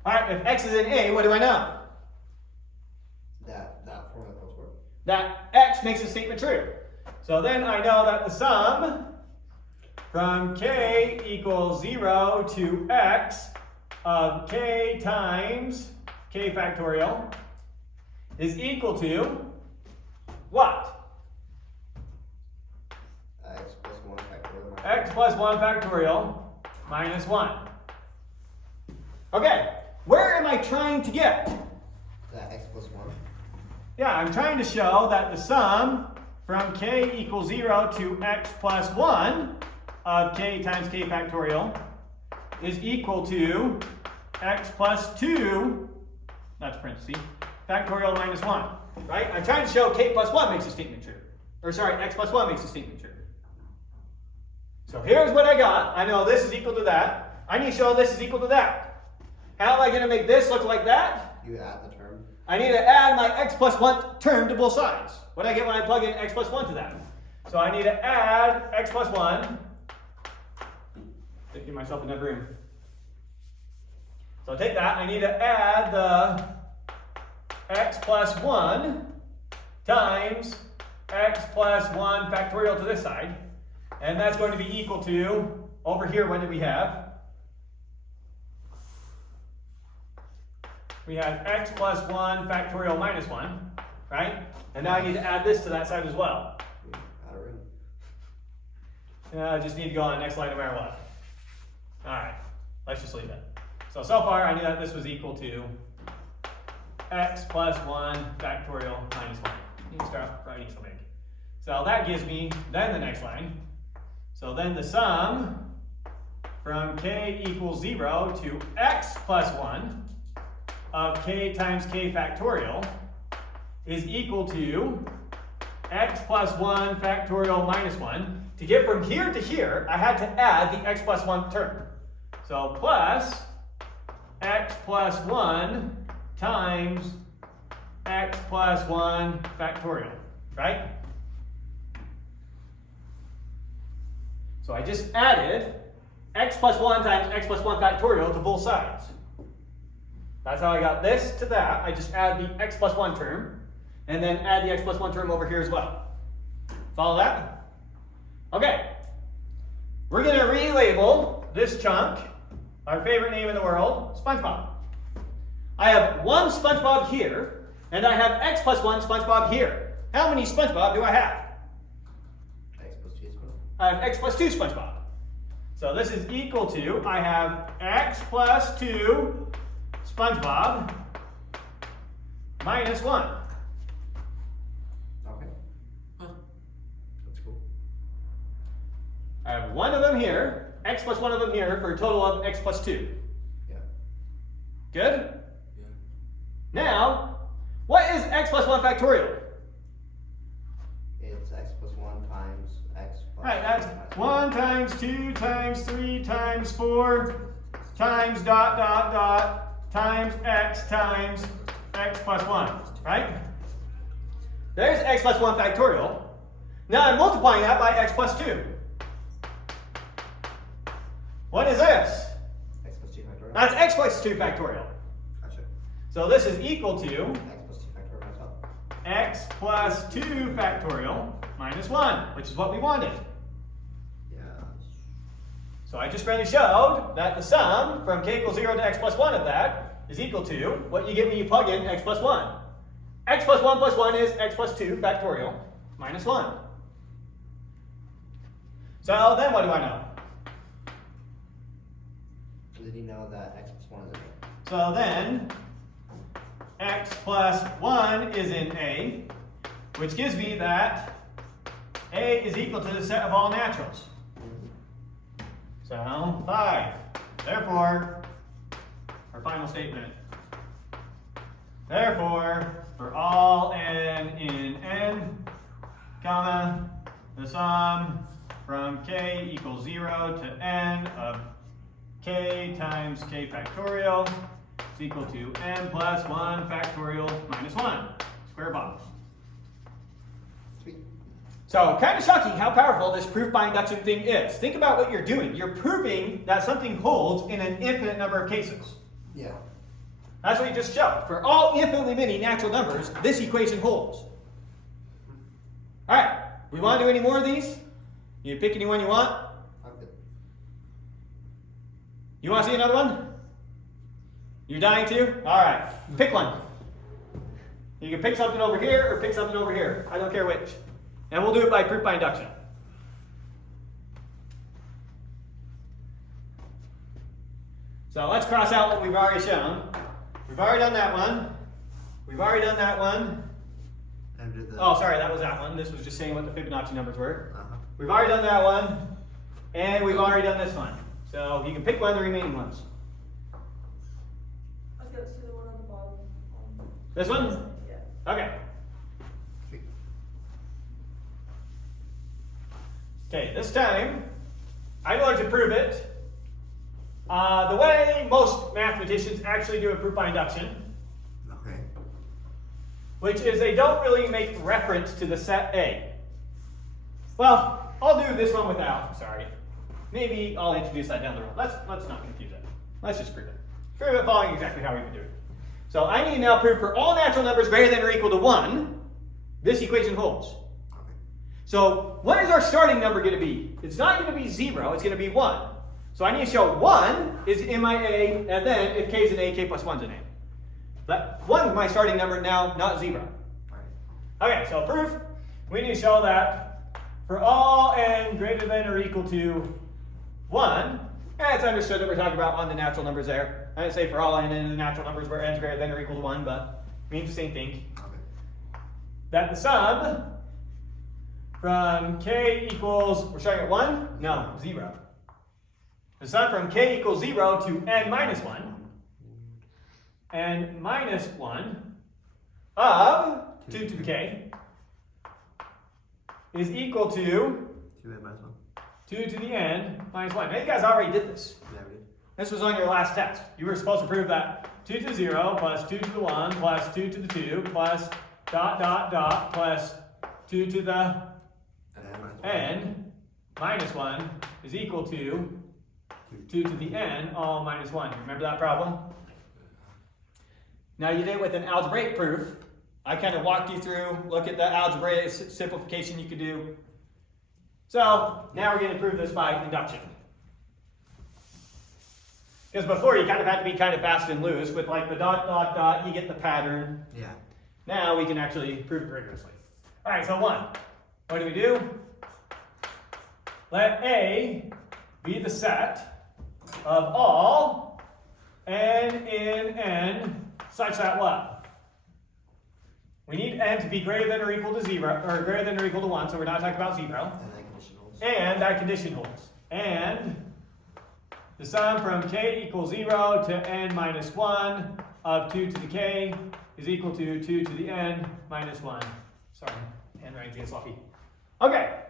Alright, if x is in A, what do I know? That formula goes work. That x makes the statement true. So then I know that the sum from k equals 0 to x of k times k factorial is equal to what? X plus 1 factorial. X plus 1 factorial minus 1. Okay, where am I trying to get? That x plus 1. Yeah, I'm trying to show that the sum from k equals 0 to x plus 1 of k times k factorial is equal to x plus 2, that's parentheses, factorial minus 1. Right? I'm trying to show k plus 1 makes a statement true. Or sorry, x plus 1 makes a statement true. So here's what I got. I know this is equal to that. I need to show this is equal to that. How am I going to make this look like that? You add the term. I need to add my x plus 1 term to both sides. What do I get when I plug in x plus 1 to that? So I need to add x plus 1. Give myself enough room. So I'll take that. I need to add the x plus 1 times x plus 1 factorial to this side. And that's going to be equal to, over here, what did we have? We have x plus 1 factorial minus 1, right? And now I need to add this to that side as well. Out of room. I just need to go on the next line no matter what. Alright, let's just leave it. So far I knew that this was equal to x plus 1 factorial minus 1. You can start writing so big. So that gives me then the next line. So then the sum from k equals 0 to x plus 1 of k times k factorial is equal to x plus 1 factorial minus 1. To get from here to here, I had to add the x plus 1 term. So plus x plus 1 times x plus 1 factorial, right? So I just added x plus 1 times x plus 1 factorial to both sides. That's how I got this to that. I just add the x plus 1 term, and then add the x plus 1 term over here as well. Follow that? Okay. We're going to relabel this chunk, our favorite name in the world, SpongeBob. I have one SpongeBob here, and I have x plus 1 SpongeBob here. How many SpongeBob do I have? X plus 2 SpongeBob. I have x plus 2 SpongeBob. So this is equal to, I have x plus 2 SpongeBob minus 1. Okay. That's cool. I have one of them here, x plus 1 of them here, for a total of x plus 2. Yeah. Good? Yeah. Now, what is x plus 1 factorial? It's x plus 1 times x plus Right, that's minus 1 times 2 times 3 times 4 times dot dot dot times x plus 1, right? There's x plus 1 factorial. Now I'm multiplying that by x plus 2. What is this? X plus 2 factorial. That's x plus 2 factorial. Gotcha. So this is equal to X plus 2 x plus 2 factorial minus 1. factorial minus 1, which is what we wanted. Yeah. So I just barely showed that the sum from k equals 0 to x plus 1 of that is equal to what you get when you plug in x plus 1. X plus 1 is x plus 2 factorial minus 1. So then what do I know? So did you know that x plus 1 is a So then x plus 1 is in A, which gives me that A is equal to the set of all naturals. So 5. Therefore, our final statement. Therefore, for all n in n, comma, the sum from k equals 0 to n of k times k factorial is equal to n plus 1 factorial minus 1, square box. Sweet. So, kind of shocking how powerful this proof by induction thing is. Think about what you're doing. You're proving that something holds in an infinite number of cases. Yeah. That's what you just showed. For all infinitely many natural numbers, this equation holds. All right, we want to do any more of these? You pick any one you want? I'm good. You want to see another one? You're dying to? All right, pick one. You can pick something over here or pick something over here. I don't care which. And we'll do it by proof by induction. So let's cross out what we've already shown. We've already done that one. We've already done that one. After the, Oh, sorry, that was that one. This was just saying what the Fibonacci numbers were. Uh-huh. We've already done that one. And we've already done this one. So you can pick one of the remaining ones. I was gonna see the one on the bottom. This one? Yeah. Okay. Sweet. Okay, this time, I'm going to prove it the way most mathematicians actually do a proof by induction, Okay. which is they don't really make reference to the set A. Well, I'll do this one without, sorry. Maybe I'll introduce that down the road. Let's not confuse it. Let's just prove it. Prove it following exactly how we've been doing it. So I need to now prove for all natural numbers greater than or equal to 1, this equation holds. Okay. So what is our starting number going to be? It's not going to be 0, it's going to be 1. So I need to show 1 is in my A, and then if k is an A, k plus 1 is an A. But 1 is my starting number now, not 0. Right. Okay, so proof, we need to show that for all n greater than or equal to 1, and it's understood that we're talking about on the natural numbers there. I didn't say for all n in the natural numbers where n is greater than or equal to 1, but it means the same thing. Okay. That the sum from k equals, we're starting at 1? No, 0. The sum from k equals 0 to n minus 1, n minus 1 of 2 to the k is equal to 2n minus 1. 2 to the n minus 1. Now you guys already did this. Yeah, we did. This was on your last test. You were supposed to prove that 2 to the 0 plus 2 to the 1 plus 2 to the 2 plus dot dot dot plus 2 to the n minus 1 is equal to 2 to the n all minus 1. Remember that problem? Now you did it with an algebraic proof. I kind of walked you through, look at the algebraic simplification you could do. So now we're going to prove this by induction. Because before you kind of had to be kind of fast and loose with like the dot dot dot, you get the pattern. Yeah. Now we can actually prove it rigorously. All right, so 1. What do we do? Let A be the set of all n in n such that what? We need n to be greater than or equal to 0, or greater than or equal to 1, so we're not talking about 0. And that condition holds. And that condition holds. And the sum from k equals 0 to n minus 1 of 2 to the k is equal to 2 to the n minus 1. Sorry, handwriting's getting sloppy. Okay.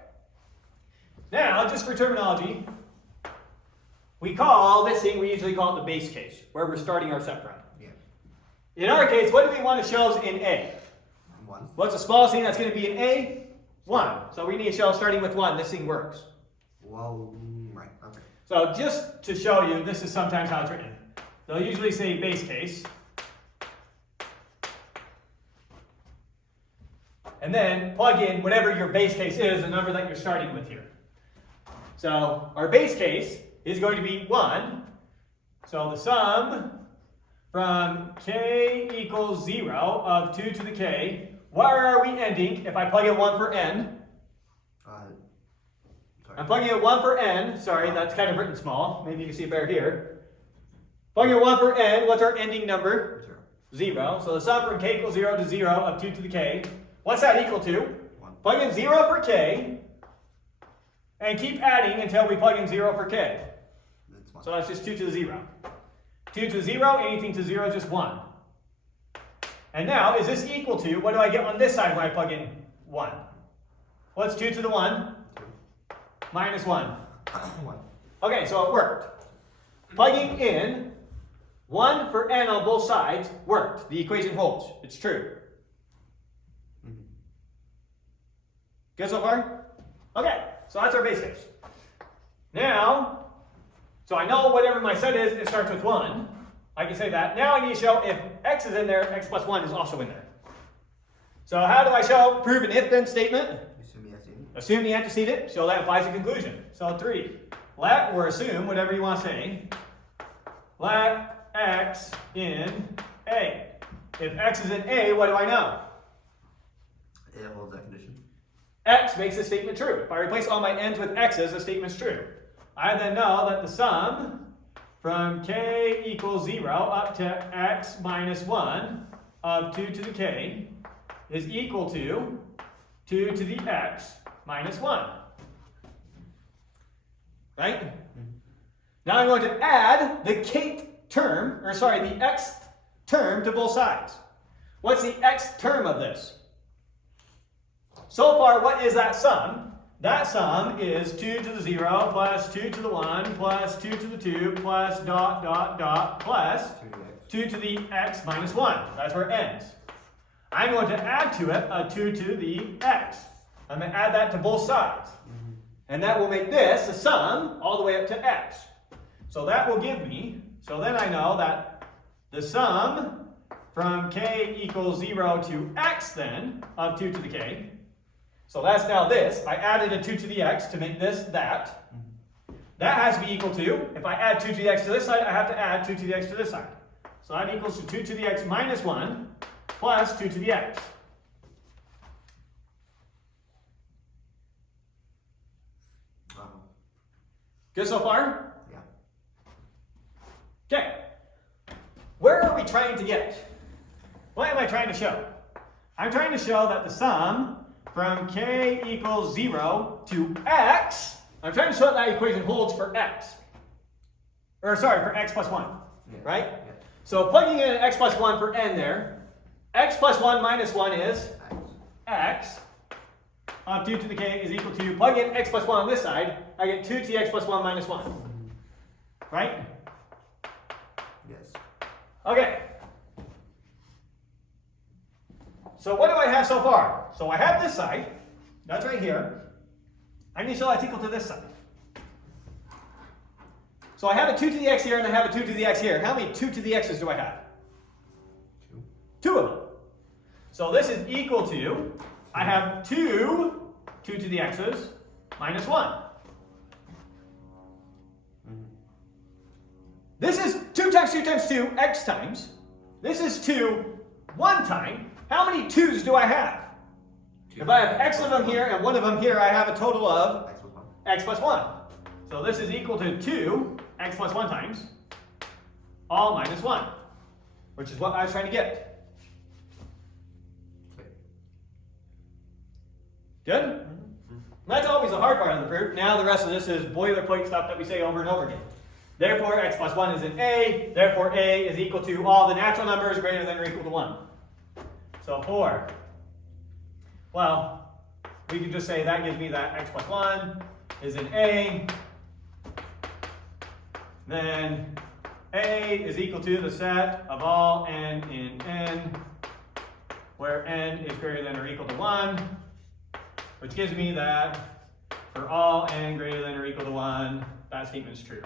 Now, just for terminology, we call this thing, we usually call it the base case, where we're starting our set from. Yeah. In our case, what do we want to show in A? 1. What's the smallest thing that's going to be in A? 1. So we need to show starting with 1, this thing works. Well, right. Okay. So just to show you, this is sometimes how it's written. They'll usually say base case. And then plug in whatever your base case is, the number that you're starting with here. So our base case is going to be 1. So the sum from k equals 0 of 2 to the k, where are we ending if I plug in 1 for n? Sorry. I'm plugging in 1 for n. Sorry, that's kind of written small. Maybe you can see it better here. Plugging in 1 for n, what's our ending number? 0. So the sum from k equals 0 to 0 of 2 to the k. What's that equal to? 1. Plug in 0 for k, and keep adding until we plug in 0 for k. That's 1. So that's just 2 to the 0. 2 to 0, anything to 0 is just 1. And now, is this equal to, what do I get on this side when I plug in 1? What's 2 to the 1? 2. Minus 1. 1. Okay, so it worked. Plugging in 1 for n on both sides worked. The equation holds. It's true. Good so far? Okay, so that's our base case. Now, so I know whatever my set is, it starts with 1. I can say that. Now I need to show if x is in there, x plus 1 is also in there. So how do I show, prove an if-then statement? Assume the antecedent. Assume the antecedent, so that implies a conclusion. So 3. Let, or assume, whatever you want to say, let x in A. If x is in A, what do I know? It holds that condition. X makes the statement true. If I replace all my n's with x's, the statement's true. I then know that the sum from k equals 0 up to x minus 1 of 2 to the k is equal to 2 to the x minus 1. Right? Now I'm going to add the kth term, or sorry, the xth term to both sides. What's the xth term of this? So far, what is that sum? That sum is 2 to the 0 plus 2 to the 1 plus 2 to the 2 plus dot dot dot plus 2 to the x minus 1. That's where it ends. I'm going to add to it a 2 to the x. I'm going to add that to both sides. And that will make this a sum all the way up to x. So that will give me, so then I know that the sum from k equals 0 to x then of 2 to the k. So that's now this. I added a 2 to the x to make this that. That has to be equal to, if I add 2 to the x to this side, I have to add 2 to the x to this side. So that equals to 2 to the x minus 1 plus 2 to the x. Good so far? Yeah. Okay. Where are we trying to get? What am I trying to show? I'm trying to show that the sum from k equals 0 to x, I'm trying to show that equation holds for x. Or sorry, for x plus 1. Yeah. Right? Yeah. So plugging in x plus 1 for n there, x plus 1 minus 1 is x of 2 to the k is equal to, plug in x plus 1 on this side, I get 2 to the x plus 1 minus 1. Right? Yes. Okay. So what do I have so far? So I have this side, that's right here. I need to show that's equal to this side. So I have a 2 to the x here and I have a 2 to the x here. How many 2 to the x's do I have? 2. 2 of them. So this is equal to, I have 2 to the x's minus 1. This is 2 times 2 times 2, x times. This is 2, 1 time. How many 2's do I have? If I have x of them here and 1 of them here, I have a total of x plus 1. So this is equal to 2 x plus 1 times, all minus 1, which is what I was trying to get. Good? That's always the hard part of the proof. Now the rest of this is boilerplate stuff that we say over and over again. Therefore, x plus 1 is in A. Therefore, A is equal to all the natural numbers greater than or equal to 1. So 4. Well, we can just say that gives me that x plus 1 is in A. Then A is equal to the set of all n in N, where n is greater than or equal to 1, which gives me that for all n greater than or equal to 1, that statement is true.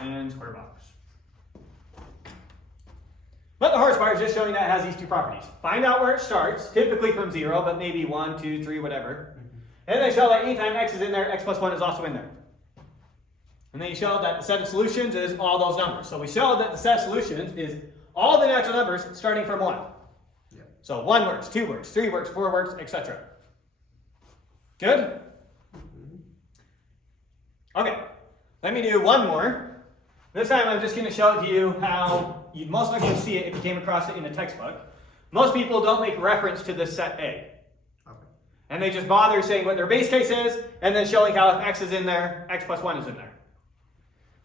And square box. But the hardest part is just showing that it has these 2 properties. Find out where it starts, typically from 0, but maybe 1, 2, 3, whatever. And then show that anytime x is in there, x plus 1 is also in there. And then you show that the set of solutions is all those numbers. So we showed that the set of solutions is all the natural numbers starting from 1. Yeah. So 1 works, 2 works, 3 works, 4 works, etc. Good? Okay, let me do one more. This time I'm just going to show it to you how you'd most likely see it if you came across it in a textbook. Most people don't make reference to this set A. Okay. And they just bother saying what their base case is, and then showing how if x is in there, x plus 1 is in there.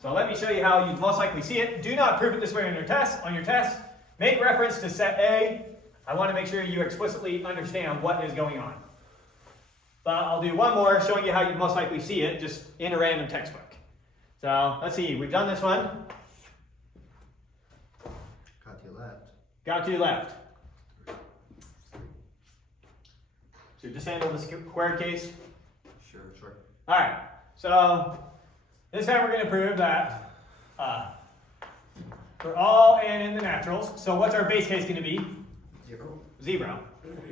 So let me show you how you'd most likely see it. Do not prove it this way on your test. Make reference to set A. I want to make sure you explicitly understand what is going on. But I'll do one more showing you how you'd most likely see it just in a random textbook. So let's see, we've done this one. Got to your left. Got to your left. So just handle the squared case. Sure. All right, so this time we're going to prove that for all n in the naturals, so what's our base case going to be? 0. 0.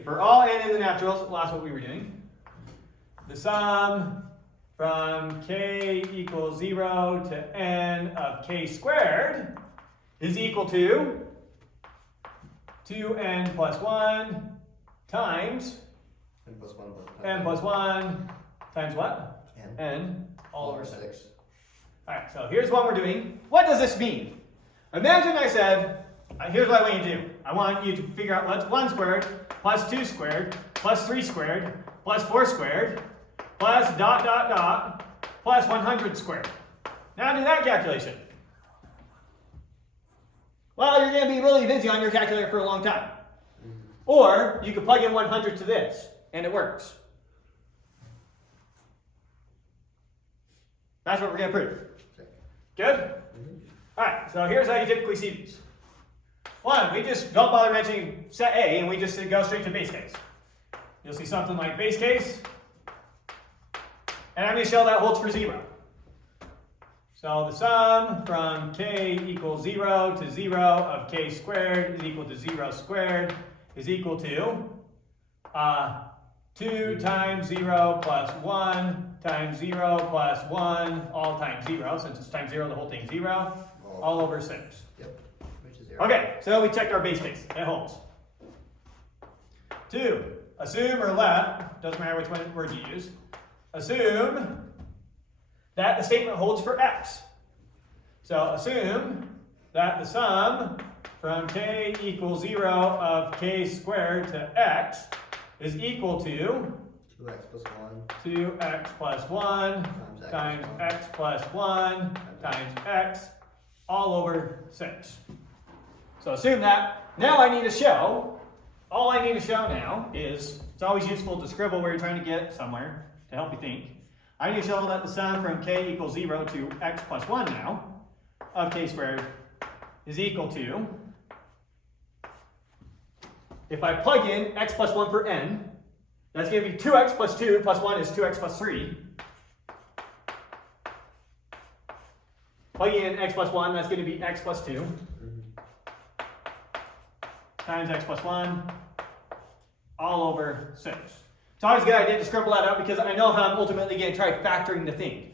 For all n in the naturals, well, that's what we were doing. The sum from k equals 0 to n of k squared is equal to 2n plus 1 times N plus 1 plus n plus 1 times what? N. N all over 6. 6. Alright, so here's what we're doing. What does this mean? Imagine I said, here's what I want you to do. I want you to figure out what's 1 squared plus 2 squared plus 3 squared plus 4 squared plus dot dot dot plus 100 squared. Now do that calculation. Well, you're going to be really busy on your calculator for a long time. Or you could plug in 100 to this, and it works. That's what we're going to prove. Good? Alright, so here's how you typically see these. One, we just don't bother mentioning set A, and we just go straight to base case. You'll see something like base case, and I'm going to show that holds for 0. So the sum from k equals 0 to 0 of k squared is equal to 0 squared is equal to 2 times 0 plus 1 times 0 plus 1 all times 0. Since it's times 0, the whole thing's 0. All over 6. Yep. Which is 0. Okay, so we checked our base case. It holds. 2. Assume or let, doesn't matter which word you use, assume that the statement holds for x. So assume that the sum from k equals 0 of k squared to x is equal to 2x plus 1 2x plus 1 times x plus 1 times x all over 6. So assume that. Now I need to show, all I need to show now is, it's always useful to scribble where you're trying to get somewhere to help you think. I need to show that the sum from k equals 0 to x plus 1 now of k squared is equal to, if I plug in x plus 1 for n, that's going to be 2x plus 2 plus 1 is 2x plus 3. Plugging in x plus 1, that's going to be x plus 2 times x plus 1 all over 6. It's always a good idea to scribble that out because I know how I'm ultimately going to try factoring the thing.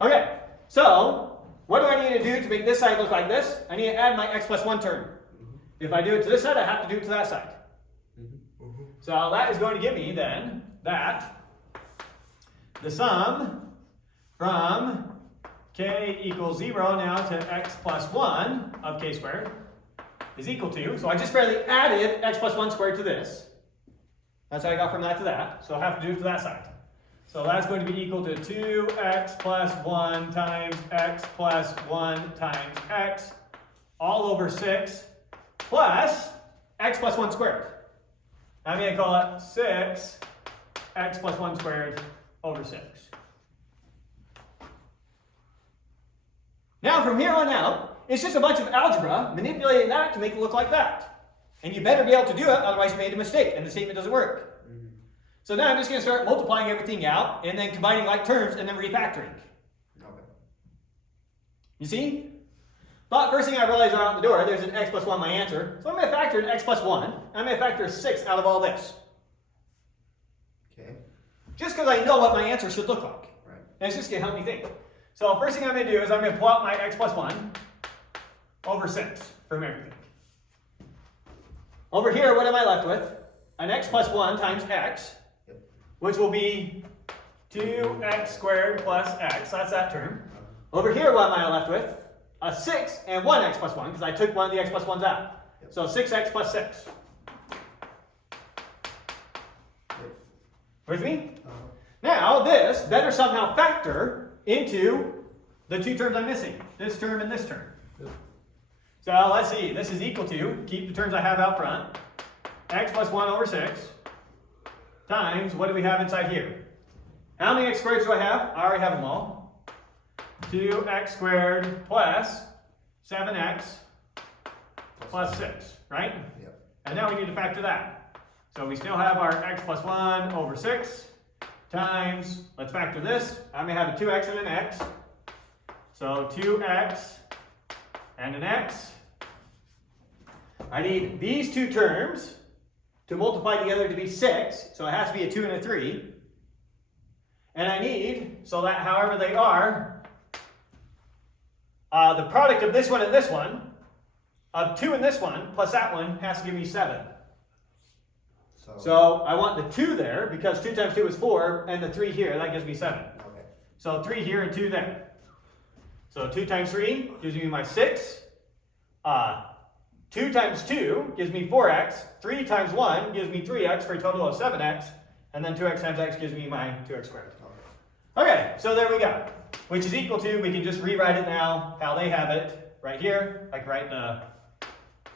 Okay, so what do I need to do to make this side look like this? I need to add my x plus 1 term. If I do it to this side, I have to do it to that side. So that is going to give me then that the sum from k equals 0 now to x plus 1 of k squared is equal to, so I just barely added x plus 1 squared to this. That's how I got from that to that, so I have to do it to that side. So that's going to be equal to 2x plus 1 times x plus 1 times x all over 6 plus x plus 1 squared. I'm going to call it 6x plus 1 squared over 6. Now from here on out, it's just a bunch of algebra manipulating that to make it look like that. And you better be able to do it, otherwise you made a mistake and the statement doesn't work. So now I'm just going to start multiplying everything out and then combining like terms and then refactoring. Okay. You see? But first thing I realized right out the door, there's an x plus 1 my answer. So I'm going to factor an x plus 1. I'm going to factor 6 out of all this. Okay. Just because I know what my answer should look like. Right. And it's just going to help me think. So first thing I'm going to do is I'm going to plot my x plus 1 over 6 from everything. Over here, what am I left with? An x plus 1 times x, which will be 2x squared plus x. That's that term. Over here, what am I left with? A 6 and 1x plus 1, because I took one of the x plus 1s out. So 6x plus 6. With me? Now this better somehow factor into the two terms I'm missing. This term and this term. So let's see. This is equal to, keep the terms I have out front, x plus 1 over 6 times, what do we have inside here? How many x squareds do I have? I already have them all. 2x squared plus 7x plus 6, right? Yep. And now we need to factor that. So we still have our x plus 1 over 6 times, let's factor this. I may have a 2x and an x. So 2x and an x. I need these two terms to multiply together to be 6. So it has to be a 2 and a 3. And I need, so that however they are, the product of this one and this one, of 2 and this one, plus that one, has to give me 7. So I want the 2 there, because 2 times 2 is 4, and the 3 here, that gives me 7. Okay. So 3 here and 2 there. So 2 times 3 gives me my 6. 2 times 2 gives me 4x. 3 times 1 gives me 3x for a total of 7x. And then 2x times x gives me my 2x squared. Okay, so there we go. Which is equal to, we can just rewrite it now, how they have it right here. I can write the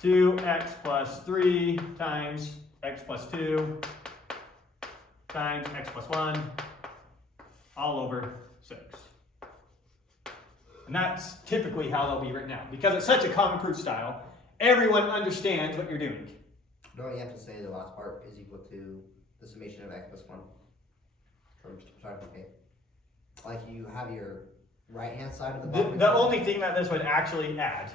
2x plus 3 times x plus 2 times x plus 1 all over 6. And that's typically how they'll be written out. Because it's such a common proof style, everyone understands what you're doing. Don't you have to say the last part is equal to the summation of x plus 1 from start to k? Like you have your right hand side of the bottom. The only thing that this would actually add,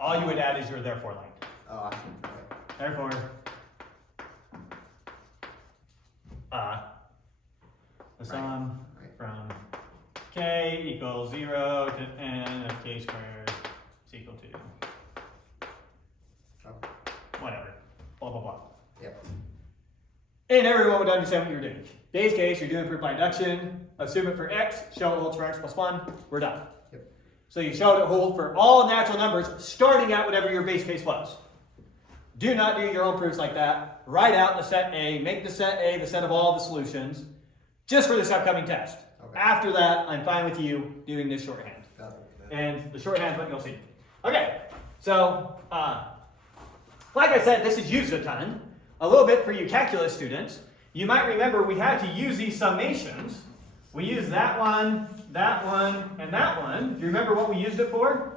all you would add is your therefore line. Oh, I see. Okay. Therefore, the sum from k equals 0 to n of k squared is equal to whatever, blah, blah, blah. Yep. And everyone would understand what you're doing. Base case, you're doing proof by induction. Assume it for x, show it holds for x plus 1, we're done. Yep. So you showed it hold for all natural numbers starting at whatever your base case was. Do not do your own proofs like that. Write out the set A, make the set A the set of all the solutions, just for this upcoming test. Okay. After that, I'm fine with you doing this shorthand. Got it. And the shorthand is what you'll see. Okay, so like I said, this is used a ton. A little bit for you calculus students. You might remember we had to use these summations. We used that one, and that one. Do you remember what we used it for?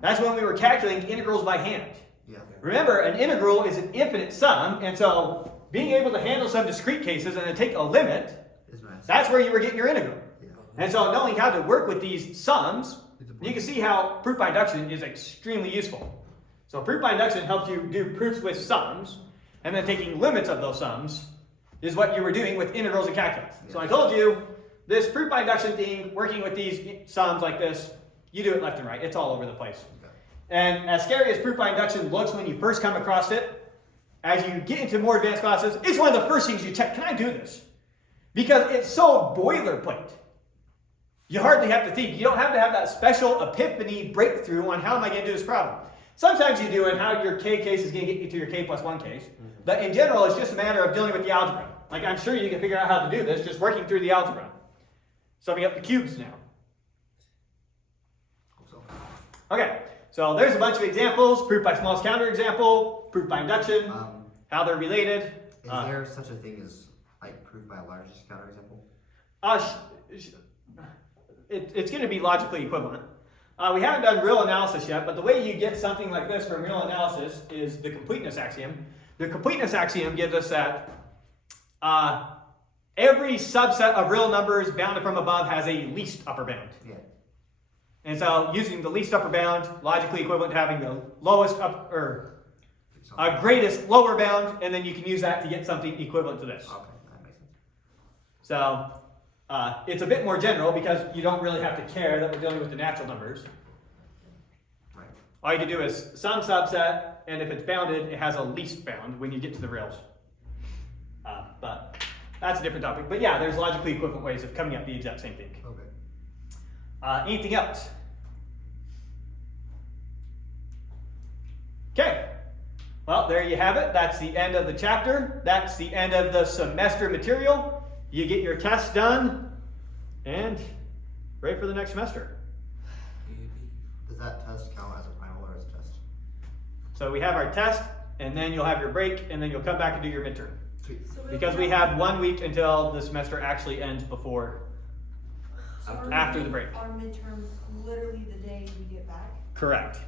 That's when we were calculating integrals by hand. Yeah. Remember, an integral is an infinite sum, and so being able to handle some discrete cases and then take a limit, It's nice. that's where you were getting your integral. Yeah. And so knowing how to work with these sums, you can see how proof by induction is extremely useful. So proof by induction helps you do proofs with sums, and then taking limits of those sums is what you were doing with integrals and calculus. So I told you, this proof by induction thing, working with these sums like this, you do it left and right. It's all over the place. And as scary as proof by induction looks when you first come across it, as you get into more advanced classes, it's one of the first things you check. Can I do this? Because it's so boilerplate. You hardly have to think. You don't have to have that special epiphany breakthrough on how am I going to do this problem. Sometimes you do, and how your k case is going to get you to your k plus 1 case. But in general, it's just a matter of dealing with the algebra. Like I'm sure you can figure out how to do this, just working through the algebra. Summing up the cubes now. Okay, so there's a bunch of examples. Proof by smallest counterexample, proof by induction, how they're related. Is there such a thing as like proof by largest counterexample? It's going to be logically equivalent. We haven't done real analysis yet, but the way you get something like this from real analysis is the completeness axiom. The completeness axiom gives us that every subset of real numbers bounded from above has a least upper bound. Yeah. And so using the least upper bound, logically equivalent to having the lowest up or greatest lower bound, and then you can use that to get something equivalent to this. Okay, that makes sense. So it's a bit more general because you don't really have to care that we're dealing with the natural numbers. Right. All you can do is some subset, and if it's bounded, it has a least bound when you get to the rails. But That's a different topic. But yeah, there's logically equivalent ways of coming up the exact same thing. Okay. Anything else? Okay. Well, there you have it. That's the end of the chapter. That's the end of the semester material. You get your test done and ready for the next semester. Does that test count as a final or as a test? So we have our test, and then you'll have your break, and then you'll come back and do your midterm. Sweet. So if Because we have 1 week until the semester actually ends before. so our after the mid- break. Our midterms, literally the day we get back. Correct.